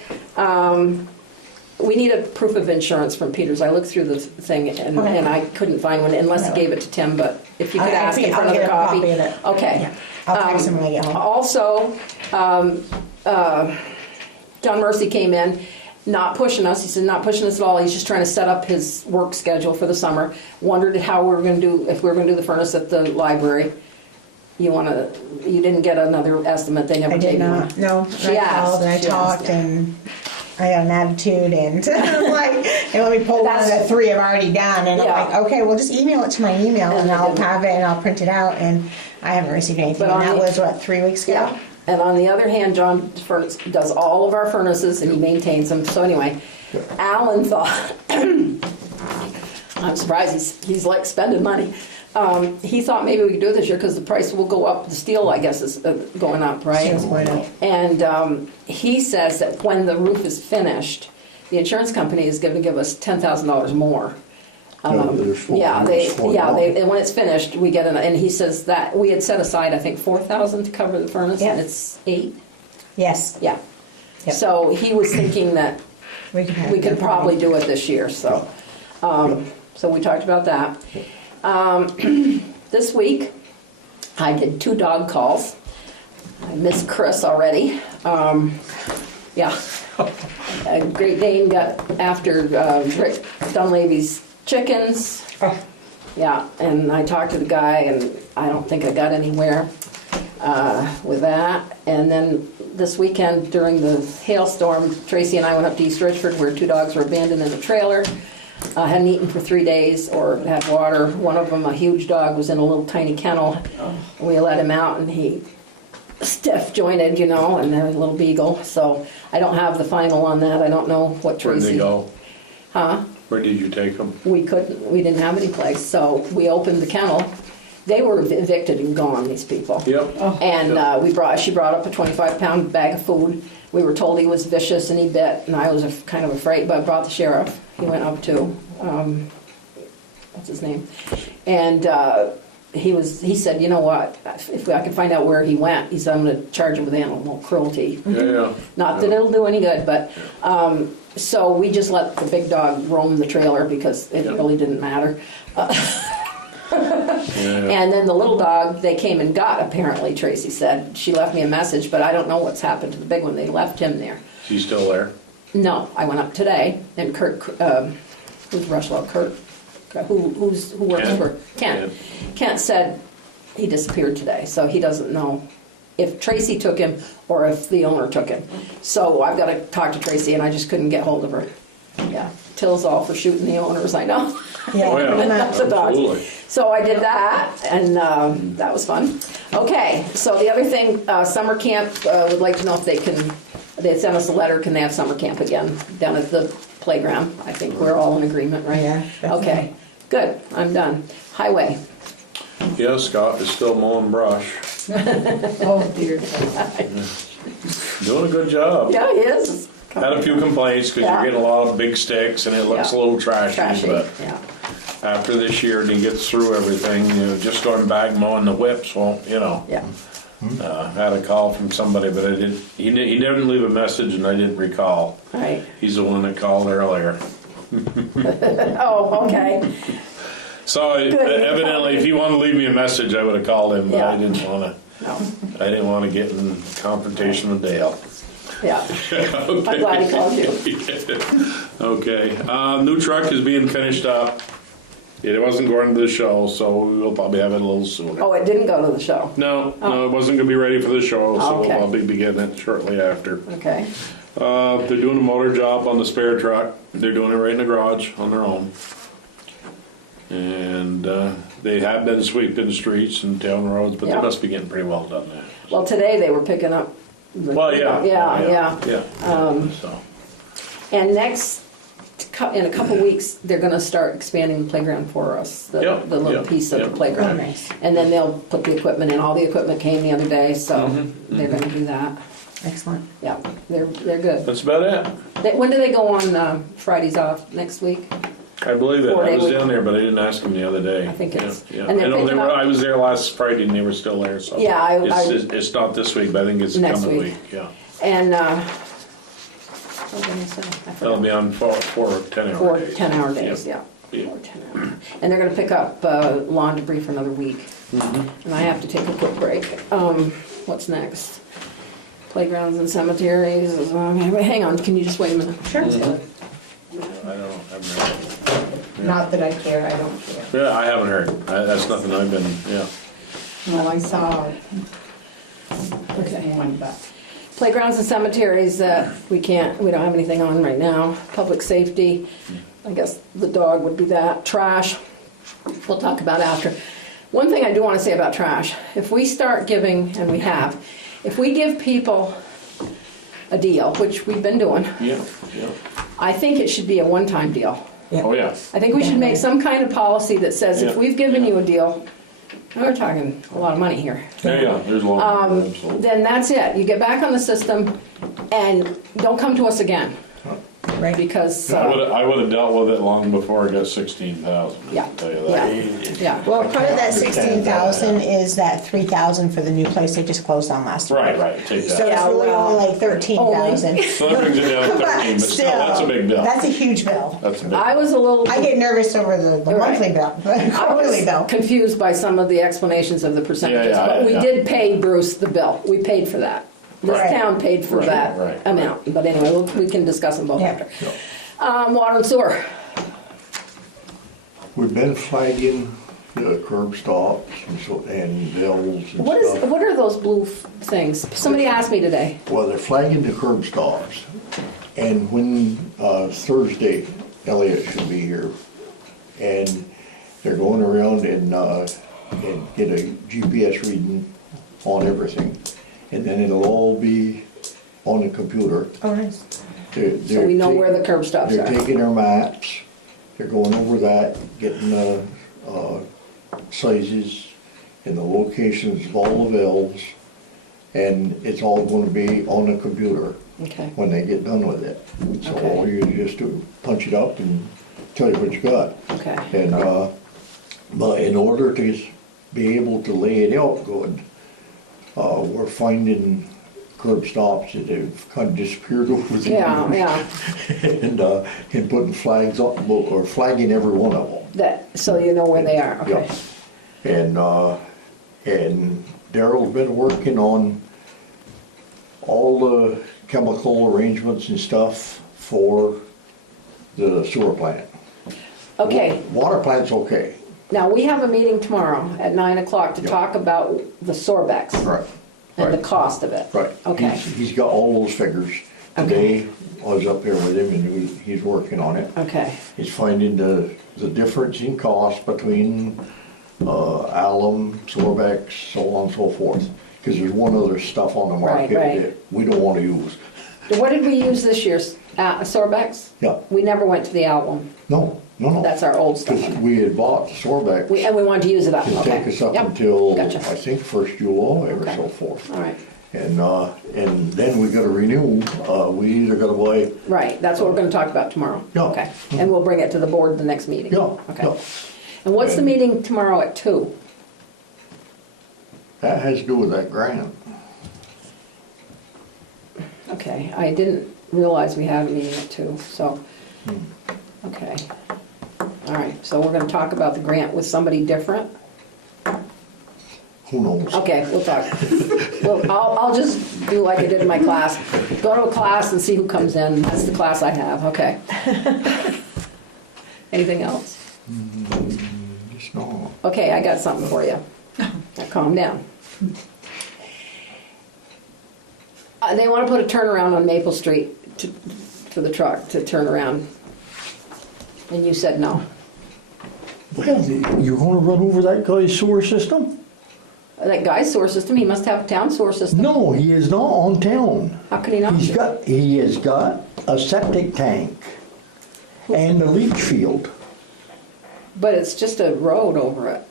We need a proof of insurance from Peters. I looked through the thing and I couldn't find one unless he gave it to Tim. But if you could ask him for another copy. Of it. Okay. Yeah. I'll text him when I get home. Also, John Mercy came in, not pushing us. He said not pushing us at all. He's just trying to set up his work schedule for the summer. Wondered how we were going to do, if we were going to do the furnace at the library. You didn't get another estimate. They never gave you one. I did not. No. She I asked. called and I talked and I had an attitude and I'm like, and let me pull one of the 3 I've already done. And I'm like, okay, well just email it to my email and I'll have it and I'll print it out. And I haven't received anything. And that was, 3 weeks ago? Yeah. And on the other hand, John does all of our furnaces and he maintains them. So anyway, Alan thought, I'm surprised he's like spending money. He thought maybe we could do it this year because the price will go up. The steel, I guess, is going up, right? Steel's going up. And he says that when the roof is finished, the insurance company is going to give us $10,000 more. When it's finished, we get and he says that we had set aside, I think, $4,000 to cover the furnace, and it's $8,000. Yes. Yeah. Yep. So he was thinking that we could probably do it this year. So, so we talked about that. This week, I did 2 dog calls. I missed Chris already. Yeah. A Great Dane got after Rick Dunleavy's chickens. Yeah, and I talked to the guy, and I don't think I got anywhere with that. And then this weekend during the hailstorm, Tracy and I went up to East Richford where 2 dogs were abandoned in a trailer. Hadn't eaten for 3 days or had water. One of them, a huge dog, was in a little tiny kennel. We let him out, and he stiff jointed, you know, and they're a little beagle. So I don't have the final on that. I don't know what Tracy. Where'd they go? Huh? Where did you take them? We didn't have any place, so we opened the kennel. They were evicted and gone, these people. Yep. And she brought up a 25-pound bag of food. We were told he was vicious and he bit, and I was kind of afraid, but I brought the sheriff. He went up to, what's his name? And he said, you know what, if I can find out where he went, he said, I'm going to charge him with animal cruelty. Yeah. Not that it'll do any good, but, so we just let the big dog roam the trailer because it really didn't matter. And then the little dog, they came and got, apparently, Tracy said. She left me a message, but I don't know what's happened to the big one. They left him there. She's still there? No, I went up today, and Kurt, who's Rushwell? Kurt, who works for Kent. Kent said he disappeared today, so he doesn't know if Tracy took him or if the owner took him. So I've got to talk to Tracy, and I just couldn't get hold of her. Yeah, Till's all for shooting the owners, I know. Yeah. Oh, yeah. That's a dog. Absolutely. So I did that, and that was fun. Okay, so the other thing, summer camp, would like to know if they sent us a letter, can they have summer camp again down at the playground? I think we're all in agreement, right? Yeah, definitely. Okay, good, I'm done. Highway. Yeah, Scott is still mowing brush. Oh, dear. Doing a good job. Yeah, he is. Had a few complaints because Yeah. you're getting a lot of big sticks and it looks Yeah. a little trashy, Trashy, but yeah. after this year and he gets through everything, you know, just going back mowing the whips won't, you know. Yeah. Had a call from somebody, but he didn't leave a message and I didn't recall. All right. He's the one that called earlier. Oh, okay. So evidently, if he wanted to leave me a message, I would have called him, but I Yeah. didn't want to. No. I didn't want to get in confrontation with Dale. Yeah. Okay. I'm glad he called you. Okay. New truck is being finished up. It wasn't going to the show, so we'll probably have it a little sooner. Oh, it didn't go to the show. No, it wasn't going to be ready for the show, so Okay. I'll be getting it shortly after. Okay. They're doing a motor job on the spare truck. They're doing it right in the garage on their own. And they have been sweeping the streets and town roads, but Yeah. they must be getting pretty well done there. Well, today they were picking up. Well, yeah. Yeah. So. And in a couple weeks, they're going to start expanding the playground for us, the little piece of the playground. Oh, nice. And then they'll put the equipment in. All the equipment came the other day, so Mm-hmm. they're going to do that. Excellent. Yeah, they're good. That's about it. When do they go on Fridays off? Next week? I believe that. 4 I day was week. down there, but I didn't ask them the other day. I think it's- Yeah. and they're I know picking up- I was there last Friday and they were still there, so. Yeah, It's not this week, but I think it's Next coming week. week, yeah. And what was I going to say? I They'll forgot. be on four 10-hour Four days. 10-hour days, yeah. Yeah. 4 10-hour. And they're going to pick up lawn debris for another week. Mm-hmm. And I have to take a quick break. What's next? Playgrounds and cemeteries. Hang on, can you just wait a minute? Sure. I don't know. I haven't heard. Not that I care, I don't care. Yeah, I haven't heard. That's nothing I've been, yeah. Well, I saw Okay. one, but Playgrounds and cemeteries, we don't have anything on right now. Public safety, I guess the dog would be that. Trash, we'll talk about after. One thing I do want to say about trash, if we start giving, and we have, if we give people a deal, which we've been doing, Yeah. I think it should be a one-time deal. Oh, yeah. I think we should make some kind of policy that says if Yeah. we've given you a deal, we're talking a lot of money here. Yeah, there's a lot of absolutely. Then that's it. You get back on the system and don't come to us again. right. Because, I would have dealt with it long before I got 16,000. Yeah. I'll tell you that. yeah. Well, part of that 16,000 is that 3,000 for the new place they just closed on last week. Right, take So that. it's Yeah, really well, only like 13,000. So that brings it down to 13, but still, that's a big bill. That's a huge bill. That's a big I was a little, I get nervous over the Right. monthly bill, the I quarterly was bill. confused by some of the explanations of the percentages, but we did pay Bruce the bill. We paid for that. This Right. town paid for Right, that right. amount. But anyway, we can discuss them both Yeah. after. Water and sewer. We've been flagging the curb stops and bells and stuff. What are those blue things? Somebody asked me today. Well, they're flagging the curb stops. And when, Thursday, Elliot should be here. And they're going around and get a GPS reading on everything. And then it'll all be on the computer. Oh, nice. So we know where the curb stops They're are. taking their maps, they're going over that, getting the sizes and the locations of all the valves, and it's all gonna be on the computer Okay. when they get done with it. So Okay. all you just do, punch it up and tell you what you got. Okay. And, but in order to be able to lay it out good, we're finding curb stops that have kind of disappeared over the years. Yeah. And putting flags up, or flagging every one of them. So you know where they are. Okay. Yeah. And Daryl's been working on all the chemical arrangements and stuff for the sewer plant. Okay. Water plant's okay. Now we have a meeting tomorrow at 9 o'clock to Yeah. talk about the Sorbex Right. and the Right. cost of it. Right. Okay. He's got all those figures. Today, I was up there with him and he's working on it. Okay. He's finding the difference in cost between alum, Sorbex, so on and so forth. Because there's one other stuff on the market Right. that we don't want to use. What did we use this year? Sorbex? Yeah. We never went to the album. No. That's our old stuff. Because we had bought the Sorbex And we wanted to use it up. to Okay. take us up Yep. until, Gotcha. I think, 1st July or Okay. so forth. All right. And then we gotta renew, we either gotta buy, Right. That's what we're going to talk about tomorrow. Yeah. Okay. And we'll bring it to the board the next meeting. yeah, Okay. yeah. And what's the And- meeting tomorrow at 2? That has to do with that grant. Okay. I didn't realize we had a meeting at 2, so, okay. All right. So we're going to talk about the grant with somebody different? Who knows? Okay, we'll talk. Well, I'll just do like I did in my class. Go to a class and see who comes in. That's the class I have, okay. Anything else? Just no. Okay, I got something for you. Now calm down. They want to put a turnaround on Maple Street for the truck to turn around. And you said no. Well, you're gonna run over that guy's sewer system? That guy's sewer system, he must have a town sewer system. No, he is not on town. How can he not? He has got a septic tank and a leach field. But it's just a road over it.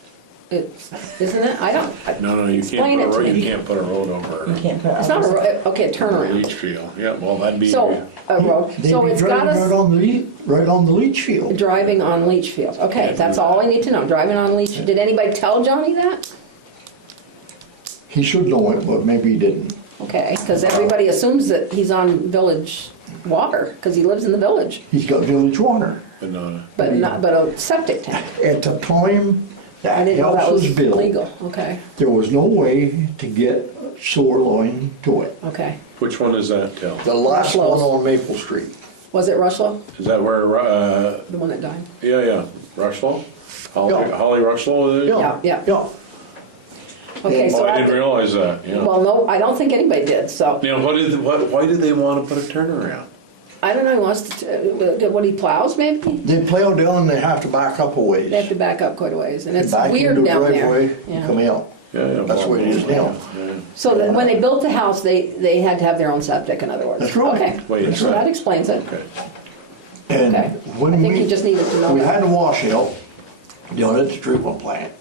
Isn't it? I don't. No, you Explain it to me. you can't put a road over You can't put It's not a road, okay, a turnaround. leach field. Yeah, well, that'd be. So, a road, They'd so be it's got driving us right on the leach field. driving on leach fields. Okay, that's all I need to know, driving on leach. Did anybody tell Johnny that? He should know it, but maybe he didn't. Okay, because everybody assumes that he's on village water, because he lives in the village, He's got village water. but a septic tank. At the time I that didn't know that house was was built, legal, okay, there was no way to get sewer line to it. okay. Which one is that, Tel? The last one Rushlows. on Maple Street. Was it Rushlow, Is that where, the one that died? yeah, Rushlow? Yeah. Holly Rushlow is it? Yeah. Yeah. Okay, Oh, so I didn't realize that, yeah. well, no, I don't think anybody did, so, You know, why did they want to put a turnaround? I don't know, he wants to, what, he plows maybe? They plow down, they have to back up a ways. They have to back up quite a ways, and it's Back weird into a down there. driveway, Yeah. come out. Yeah. That's what it is now. Yeah. So that when they built the house, they had to have their own septic, in other words? That's right. Okay, Wait, That's so right. that explains it. Okay. And Okay. when I think you just needed to know we that. had a washout down at the treatment plant.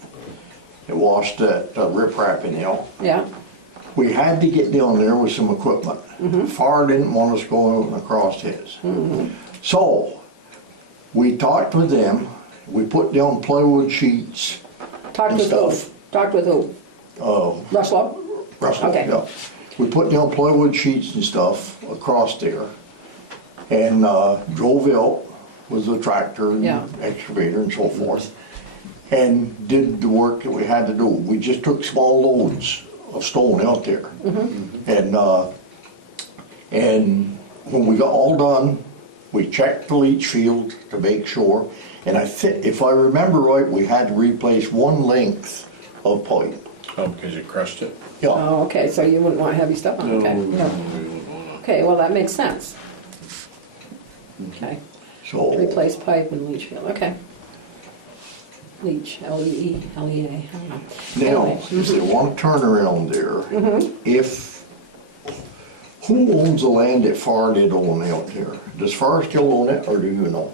It washed that riprap in out. Yeah, We had to get down there with some equipment. Mm-hmm. Farr didn't want us going across his. So, we talked with them, we put down plywood sheets. talked And with who? stuff. Talked with who? Rushlow? Russell, Okay. yeah. We put down plywood sheets and stuff across there. And drove out with the tractor and Yeah. excavator and so forth. And did the work that we had to do. We just took small loads of stone out there. And when we got all done, we checked the leach field to make sure. And if I remember right, we had to replace one length of pipe. Oh, because you crushed it? Yeah, Oh, okay, so you wouldn't want heavy stuff on, okay. Okay, well, that makes sense. Okay, so, replace pipe and leach field, okay. Leach, L-E-E, L-E-A, I don't know. now, Anyway, if they want to turn around there, who owns the land that Far did own out there? Does Far still own it, or do you know?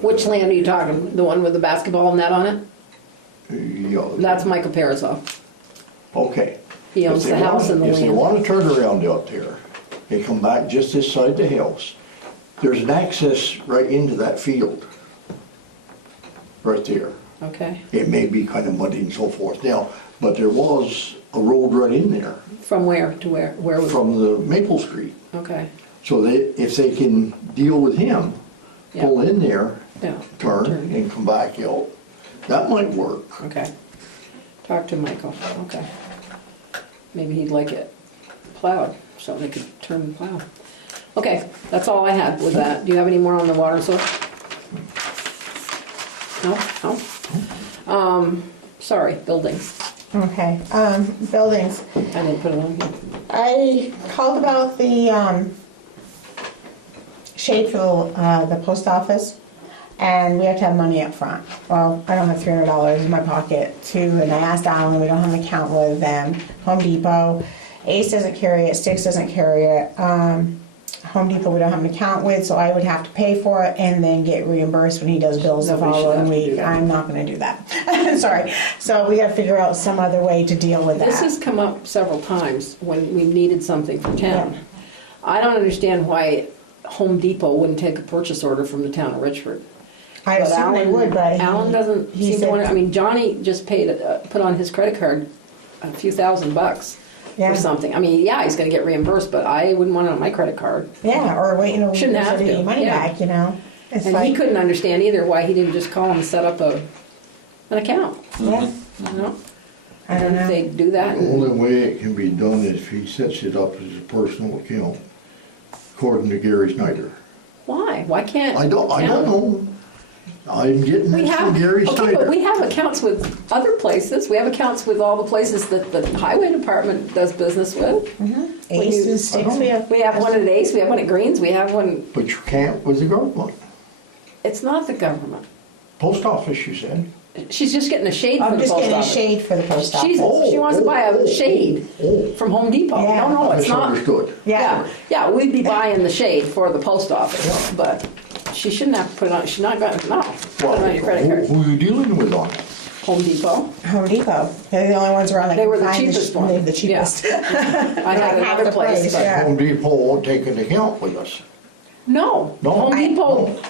Which land are you talking? The one with the basketball net on it? Yeah. That's Michael Parasoff. Okay. He owns If they the house want- and the If they land. want to turn around out there, they come back just this side the house. There's an access right into that field. Right there. Okay, It may be kind of muddy and so forth now, but there was a road right in there from where to where? Where was it? from the Maple Street. Okay, So if they can deal with him, Yeah. pull in there, yeah. turn and come back out, that might work. Okay. Talk to Michael, okay. Maybe he'd like it plowed, so they could turn the plow. Okay, that's all I had with that. Do you have any more on the water source? No? No? Sorry, buildings. Okay, buildings. I didn't put it on here. I called about the shade for the post office, and we have to have money up front. Well, I don't have $300 in my pocket too, and I asked Alan, we don't have an account with them. Home Depot, Ace doesn't carry it, Sticks doesn't carry it. Home Depot we don't have an account with, so I would have to pay for it and then get reimbursed when he does bills the Nobody should following have to do week. that. I'm not gonna do that. Sorry. So we gotta figure out some other way to deal with that. This has come up several times when we needed something for town. Yeah. I don't understand why Home Depot wouldn't take a purchase order from the town of Richford. I But assume they Alan- would, but Alan doesn't he seem to said- want to, I mean, Johnny just put on his credit card a few $1,000 Yeah. for something. I mean, yeah, he's gonna get reimbursed, but I wouldn't want it on my credit card. Yeah, or wait, Shouldn't have get to, your money yeah. back, you know? It's And he like, couldn't understand either why he didn't just call him and set up an account, yeah, you know? I don't And if know. they do that, The only way it can be done is if he sets it up as a personal account, according to Gary Snyder. why? Why can't? I don't know. I'm getting We this from have, Gary okay, Snyder. but we have accounts with other places. We have accounts with all the places that the highway department does business with. Ace and Sticks, we have. We have one at Ace, we have one at Greens, we have one, But you can't with the government. it's not the government. Post office, you said. She's just getting a shade for I'm the just post getting a office. shade for the post She's, office. she wants to buy a shade from Home Depot. Yeah. No, it's not. Misunderstood. Yeah, Yeah, we'd be buying the shade for the post office, but she shouldn't have to put it on, she's not gonna, no, put it on your credit card. Who are you dealing with on it? Home Depot. Home Depot. They're the only ones around that They can were the find cheapest one. They're the cheapest. I had Like half another the place, price, but yeah. Home Depot won't take an account with us. no, No. Home Depot,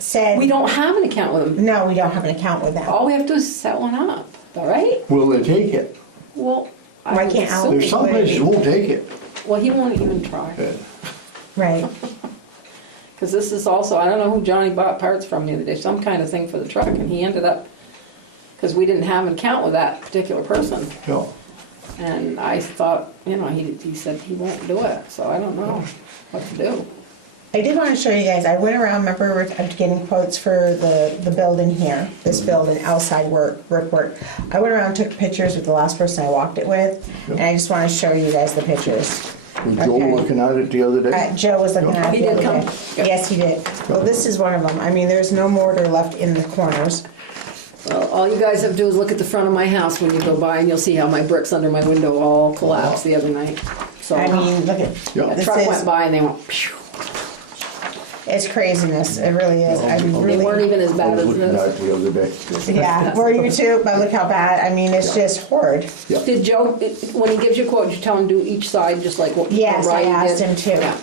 Said, we don't have an account with them. no, we don't have an account with them. All we have to do is set one up, all right? Will they take it? Well, I Why would can't Alan- assume- There's some places who won't take it. Well, he won't even try. Right. Because this is also, I don't know who Johnny bought parts from the other day, some kind of thing for the truck, and he ended up, because we didn't have an account with that particular person. Yeah. And I thought, you know, he said he won't do it, so I don't know what to do. I did want to show you guys, I went around, remember we were getting quotes for the building here, this building, outside work, brickwork. I went around and took pictures with the last person I walked it with, and I just want to show you guys the pictures. Was Joe Okay. looking at it the other day? Joe was looking at He it the did other come? day. Good. Yes, he did. Well, this is one of them. I mean, there's no mortar left in the corners. Well, all you guys have to do is look at the front of my house when you go by, and you'll see how my bricks under my window all collapsed the other night. So, I mean, look at, Yeah. a this truck went is, by and they went, phew. it's craziness. It really is. I mean, They weren't really. even as I bad was as looking at this. it the other day. Yeah, were you too? But look how bad. I mean, it's just horrid. Yeah. Did Joe, when he gives you a quote, you tell him to do each side just like what Yes, I Ryan asked did? him to. Yeah.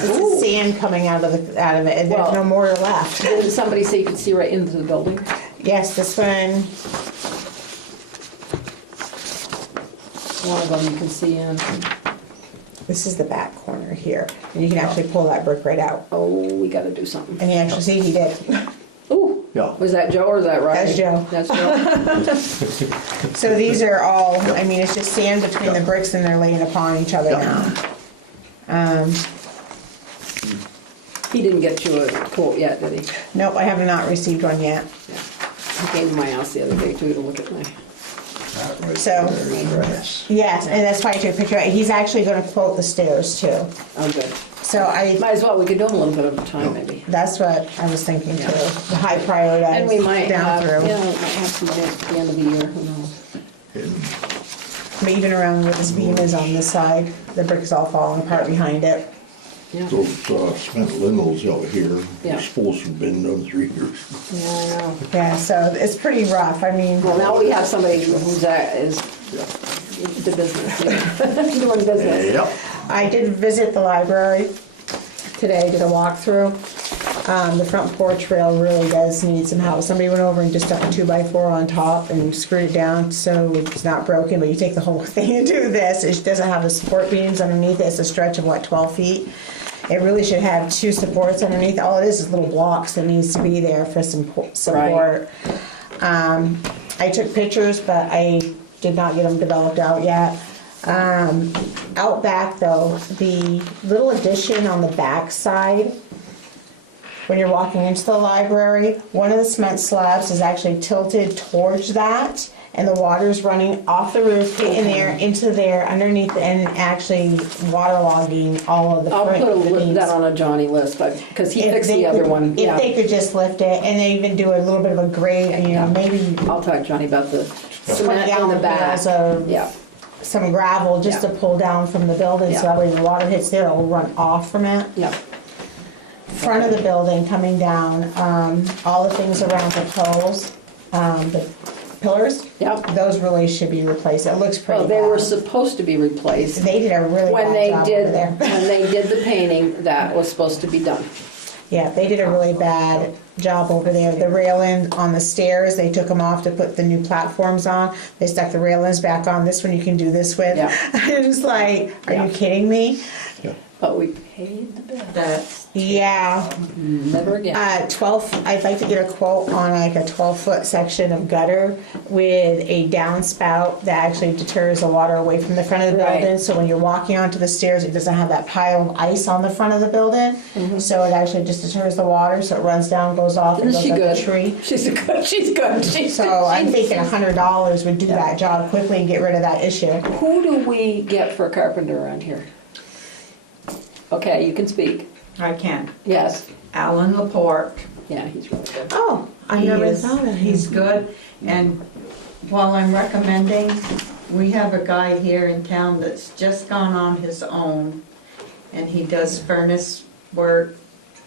This Ooh. is sand coming out of it, and there's Well- no mortar left. Did somebody say you could see right into the building? Yes, this one. One of them you can see in. This is the back corner here, and you can actually pull that brick right out. Oh, we gotta do something. And you actually see he did. Ooh, Yeah. was that Joe or is that Ryan? That's Joe. That's Joe. So these are all. I mean, it's just sand between the bricks, and they're laying upon each other now. He didn't get you a quote yet, did he? Nope, I have not received one yet. He came to my house the other day too to look at my. That right So- there is grass. Yes, and that's why I took a picture. He's actually gonna quote the stairs too. Oh, good. So I, Might as well, we could do them a little bit of a time maybe. that's what I was thinking too. The high prioritize And we might down have, through. yeah, we might have some bids at the end of the year, who knows? And But even around where this beam is on this side, the brick is all falling apart behind it. Yeah, those cement lintels out here, Yeah. they're supposed to have been done 3 years. yeah, I know. Yeah, so it's pretty rough. I mean, Well, now we have somebody who's, is the business, doing business. Yep. I did visit the library today, did a walkthrough. The front porch rail really does need some help. Somebody went over and just stuck a 2x4 on top and screwed it down so it's not broken, but you take the whole thing and do this. It doesn't have the support beams underneath it. It's a stretch of, 12 feet. It really should have 2 supports underneath. All it is little blocks that needs to be there for some support. I took pictures, but I did not get them developed out yet. Out back though, the little addition on the back side, when you're walking into the library, one of the cement slabs is actually tilted towards that, and the water's running off the roof, hitting there, into there, underneath, and actually waterlogging all of the I'll front put beams. that on a Johnny list, but, because he If fixed they the other could- one, If they yeah. could just lift it, and they even do a little bit of a grade, maybe I'll talk to Johnny about the 20 cement in the gallon back. barrels of Yeah, some gravel just Yeah. to pull down from the building, so Yeah. that way when the water hits there, it'll run off from it. yeah, Front of the building coming down, all the things around the poles, the pillars, yeah. those really should be replaced. It looks pretty Well, they were bad. supposed to be replaced. They did a really When bad they job did, over there. when they did the painting, that was supposed to be done. Yeah, they did a really bad job over there. The railing on the stairs, they took them off to put the new platforms on. They stuck the railings back on. This one you can do this with. Yeah. It was like, are Yeah. you kidding me? But we paid the bill. That's, Yeah. Never again. 12, I'd like to get a quote on like a 12-foot section of gutter with a downspout that actually deters the water away from the front of the Right. building. So when you're walking onto the stairs, it doesn't have that pile of ice on the front of the building. Mm-hmm. So it actually just deters the water, so it runs down, goes off, and Isn't goes she up good? the tree. She's good, she's good. She's So I'm she's- thinking $100 would do that job quickly and get rid of that issue. Who do we get for a carpenter around here? Okay, you can speak. I can. Yes. Alan Laporte. Yeah, he's really good. Oh, I He never is- thought of him. He's good, and while I'm recommending, we have a guy here in town that's just gone on his own, and he does furnace work,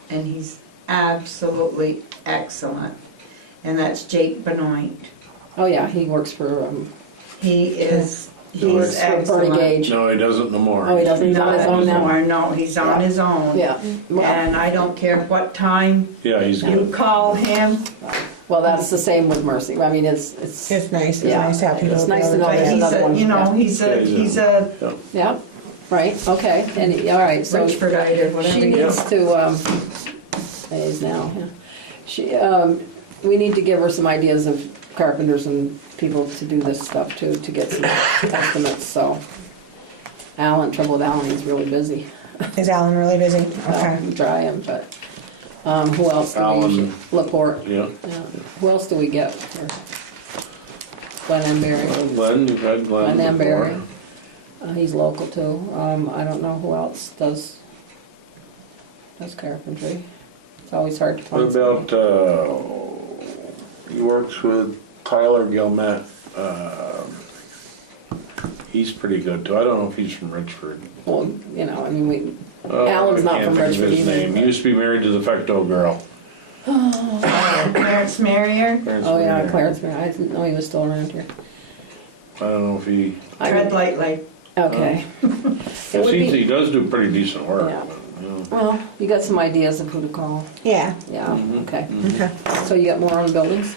and he's absolutely excellent, and that's Jake Benoit. Oh, yeah, he works for, He is, he works he's for Bernie excellent. Gage. No, he doesn't no more. Oh, he doesn't, he's on Not his own now? anymore, no, he's on Yeah. his own. Yeah. Well, And I don't care what time Yeah, he's you good. call him, well, that's the same with Mercy. I mean, it's, It's nice. It's Yeah. nice to have people. It's to be nice able to know do there's that. he's another one, a, you know, yeah. he's a yeah, right, okay. And, all right, so Richfordite or whatever. she you needs to, days now, yeah. She, we need to give her some ideas of carpenters and people to do this stuff too, to get some estimates, so. Alan, trouble with Alan, he's really busy. Is Alan really busy? Well, Okay. we try him, but, who else do we Alan. usually? Laporte. Yeah. Yeah. Who else do we get for Glenn Amberry? Glenn, you've had Glenn Glenn before. Amberry. He's local too. I don't know who else does carpentry. It's always hard to What find. somebody. about, he works with Tyler Gilmet. He's pretty good too. I don't know if he's from Richford. Well, you know, I mean, Alan's not from I can't think Richford of his either, name. but- He used to be married to the Fecto girl. Clarence Marrier, Oh, yeah, Clarence, I didn't know he was still around here. I don't know if he, tread lightly. Okay. he It would be- he does do pretty decent work. Yeah. but, you know. Well, you got some ideas of who to call. Yeah. Yeah, Mm-hmm. okay. Okay. So you got more on buildings?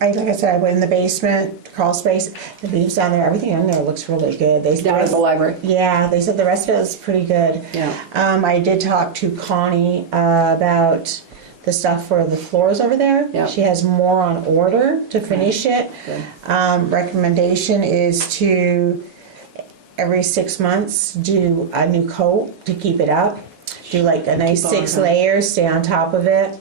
Like I said, I went in the basement, crawl space, the beams down there, everything in there looks really good. They Down at the library? Yeah, they said the rest of it is pretty good. Yeah. I did talk to Connie about the stuff for the floors over there. Yeah. She has more on order to finish it. Good. Recommendation is to every 6 months, do a new coat to keep it up. Do like a nice Keep on 6 her. layers, stay on top of it.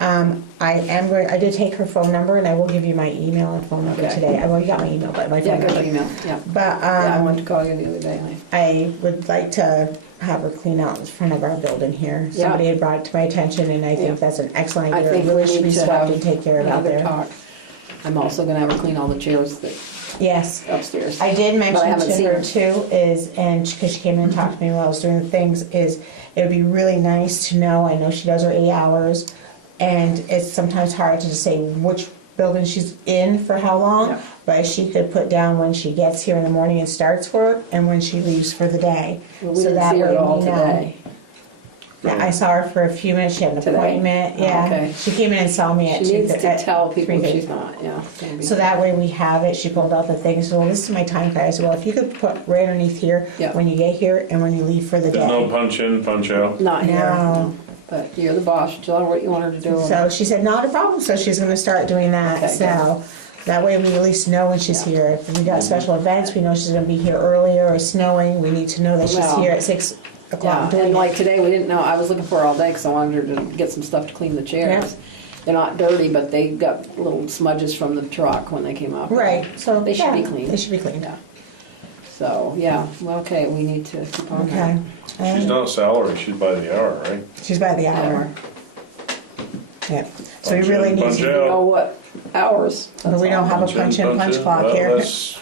I did take her phone number, and I will give you my email and phone number Okay. today. Well, you got my email, but my Yeah, phone good number. email, yeah. But Yeah, I wanted to call you the other day. I would like to have her clean out in front of our building here. Yeah. Somebody had brought it to my attention, and I think Yeah. that's an excellent I idea. think It really we should be need to swept have and take care of out another there. talk. I'm also gonna have her clean all the chairs that Yes. upstairs. I did But I mention haven't to seen her her. too is, and because she came in and talked to me while I was doing the things, is it would be really nice to know, I know she does her 8 hours, and it's sometimes hard to say which building she's in for how long, Yeah. but she could put down when she gets here in the morning and starts work, and when she leaves for the day. Well, we So didn't that see her way at all we know. today. Yeah, I saw her for a few minutes, she had an Today? appointment, Oh, yeah. okay. She came in and saw me at She 2:30. needs to tell people if 3:30. she's not, yeah. maybe. So that way we have it, she pulled out the things, well, this is my time card, I said, well, if you could put right underneath here, Yeah. when you get here and when you leave for the There's no day. punch in, punch out. Not here, No. but you're the boss, tell her what you want her to do. So she said, not a problem, so she's gonna start doing that, Okay, so that way we at least know when she's here. If we got special events, we know she's gonna be here earlier, or snowing, we need to know that she's Well, here at 6 o'clock Yeah, doing and it. like today, we didn't know, I was looking for her all day because I wanted her to get some stuff to clean the chairs. They're not dirty, but they got little smudges from the truck when they came up. Right, so. They should yeah, be clean. They should be cleaned. Yeah. So, yeah, well, okay, we need to keep on Okay. that. She's not salary, she's by the hour, right? She's by the hour, yeah. So we Punch really in, need punch to, You out. know what hours? but we don't have a punch in, punch clock Well, here. that's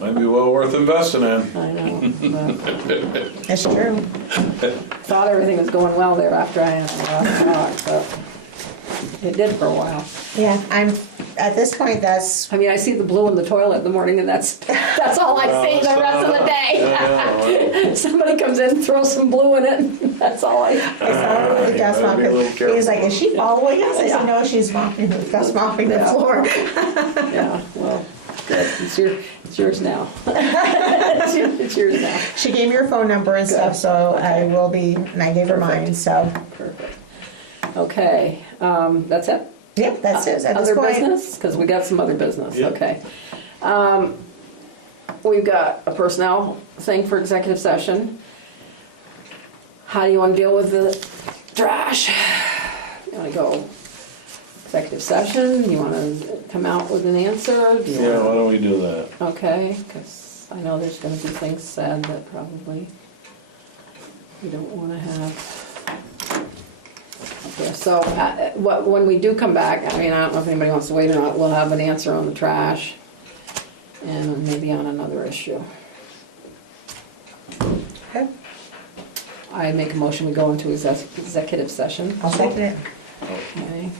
might be well worth investing in. I know, but That's true. thought everything was going well there after I had the last talk, but it did for a while. Yeah, at this point, that's, I mean, I see the blue in the toilet in the morning, and that's all I see the rest of the day. Yeah, Somebody comes in, throws some blue in it, and that's all I. I saw her with the dust I'd mop, be a little 'cause he was like, is she following us? I Yeah. said, no, she's mopping, dust mopping the Yeah. floor. Yeah, well, good. It's yours now. It's yours now. She gave me her phone number and stuff, so I will be, and I gave her mine, so. Perfect. Okay, that's it? Yep, that's it at this Other point. business? Because we got some other business, Yep. okay. We've got a personnel thing for executive session. How do you want to deal with the trash? You want to go executive session? You want to come out with an answer? Do you Yeah, why wanna- don't we do that? Okay, because I know there's going to be things said that probably we don't want to have. Okay, so when we do come back, I mean, I don't know if anybody wants to wait or not, we'll have an answer on the trash and maybe on another issue. Okay. I make a motion, we go into executive session. I'll second it. Okay.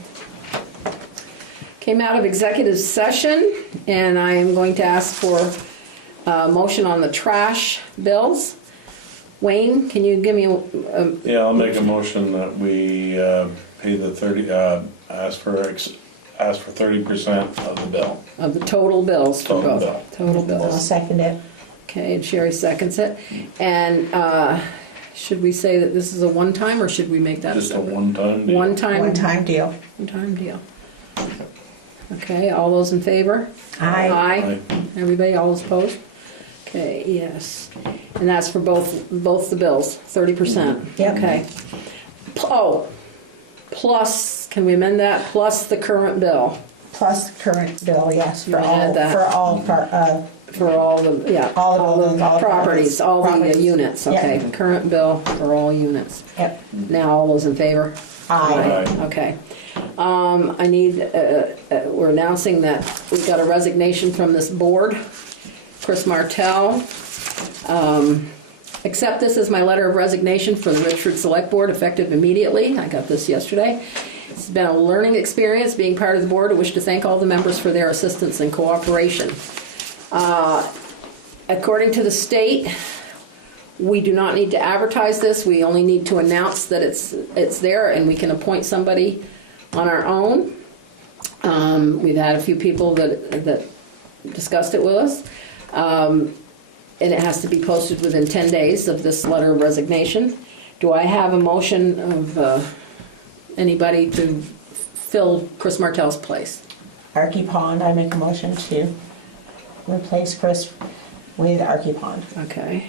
Came out of executive session, and I am going to ask for a motion on the trash bills. Wayne, can you give me a, Yeah, I'll make a motion that we pay the 30, ask for 30% of the bill. of the total bills for Total both? bill. Total I'll bills. second it. Okay, and Sherry seconds it. And should we say that this is a one-time, or should we make that a Just a separate? one-time deal. One-time? One-time deal. One-time deal. Okay, all those in favor? Aye. Aye. Everybody, all those opposed? Okay, yes. And that's for both the bills, 30%? Yep. Okay. Oh, plus, can we amend that, plus the current bill Plus the current bill, yes, You add that. for all for all the, yeah. All the buildings, all the properties, all the properties. units, okay. Yep. Current bill for all units. Yep. Now, all those in favor? Aye. Aye. Okay. I need, we're announcing that we've got a resignation from this board. Chris Martell. Accept this as my letter of resignation for the Richford Selectboard, effective immediately. I got this yesterday. It's been a learning experience being part of the board. I wish to thank all the members for their assistance and cooperation. According to the state, we do not need to advertise this. We only need to announce that it's there, and we can appoint somebody on our own. We've had a few people that discussed it with us. And it has to be posted within 10 days of this letter of resignation. Do I have a motion of anybody to fill Chris Martell's place? Arky Pond, I make a motion to replace Chris with Archie Pond. Okay.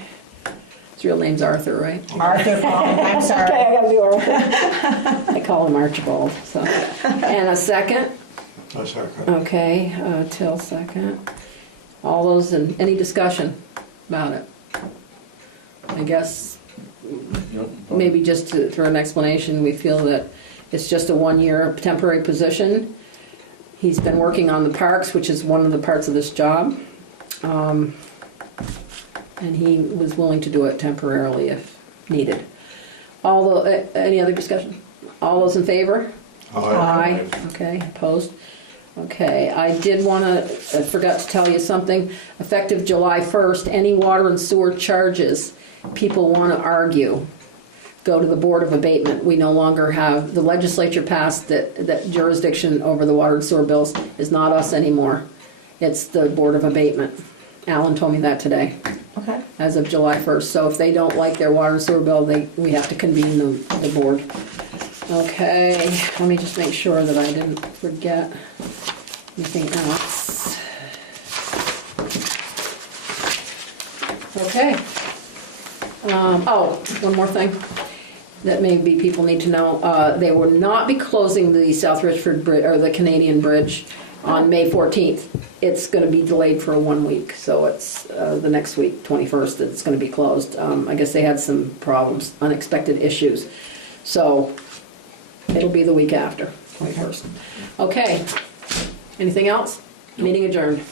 His real name's Arthur, right? Arthur Pond, I'm Okay, sorry. I gotta do Arthur. I call him Archibald, so. And a second? That's our kind. Okay, Till second. All those, in any discussion about it? I guess maybe just for an explanation, we feel that it's just a one-year temporary position. He's been working on the parks, which is one of the parts of this job. And he was willing to do it temporarily if needed. Any other discussion? All those in favor? Aye. Okay, opposed? Okay, I did want to, I forgot to tell you something. Effective July 1st, any water and sewer charges people want to argue go to the Board of Abatement. We no longer have, the legislature passed that jurisdiction over the water and sewer bills is not us anymore. It's the Board of Abatement. Alan told me that today. Okay. As of July 1st. So if they don't like their water and sewer bill, we have to convene the board. Okay, let me just make sure that I didn't forget anything else. Okay. One more thing that maybe people need to know. They will not be closing the South Richford Bridge, or the Canadian Bridge, on May 14th. It's going to be delayed for 1 week, so it's the next week, 21st, it's going to be closed. I guess they had some problems, unexpected issues. So it'll be the week after, 21st. Okay, anything else? Meeting adjourned.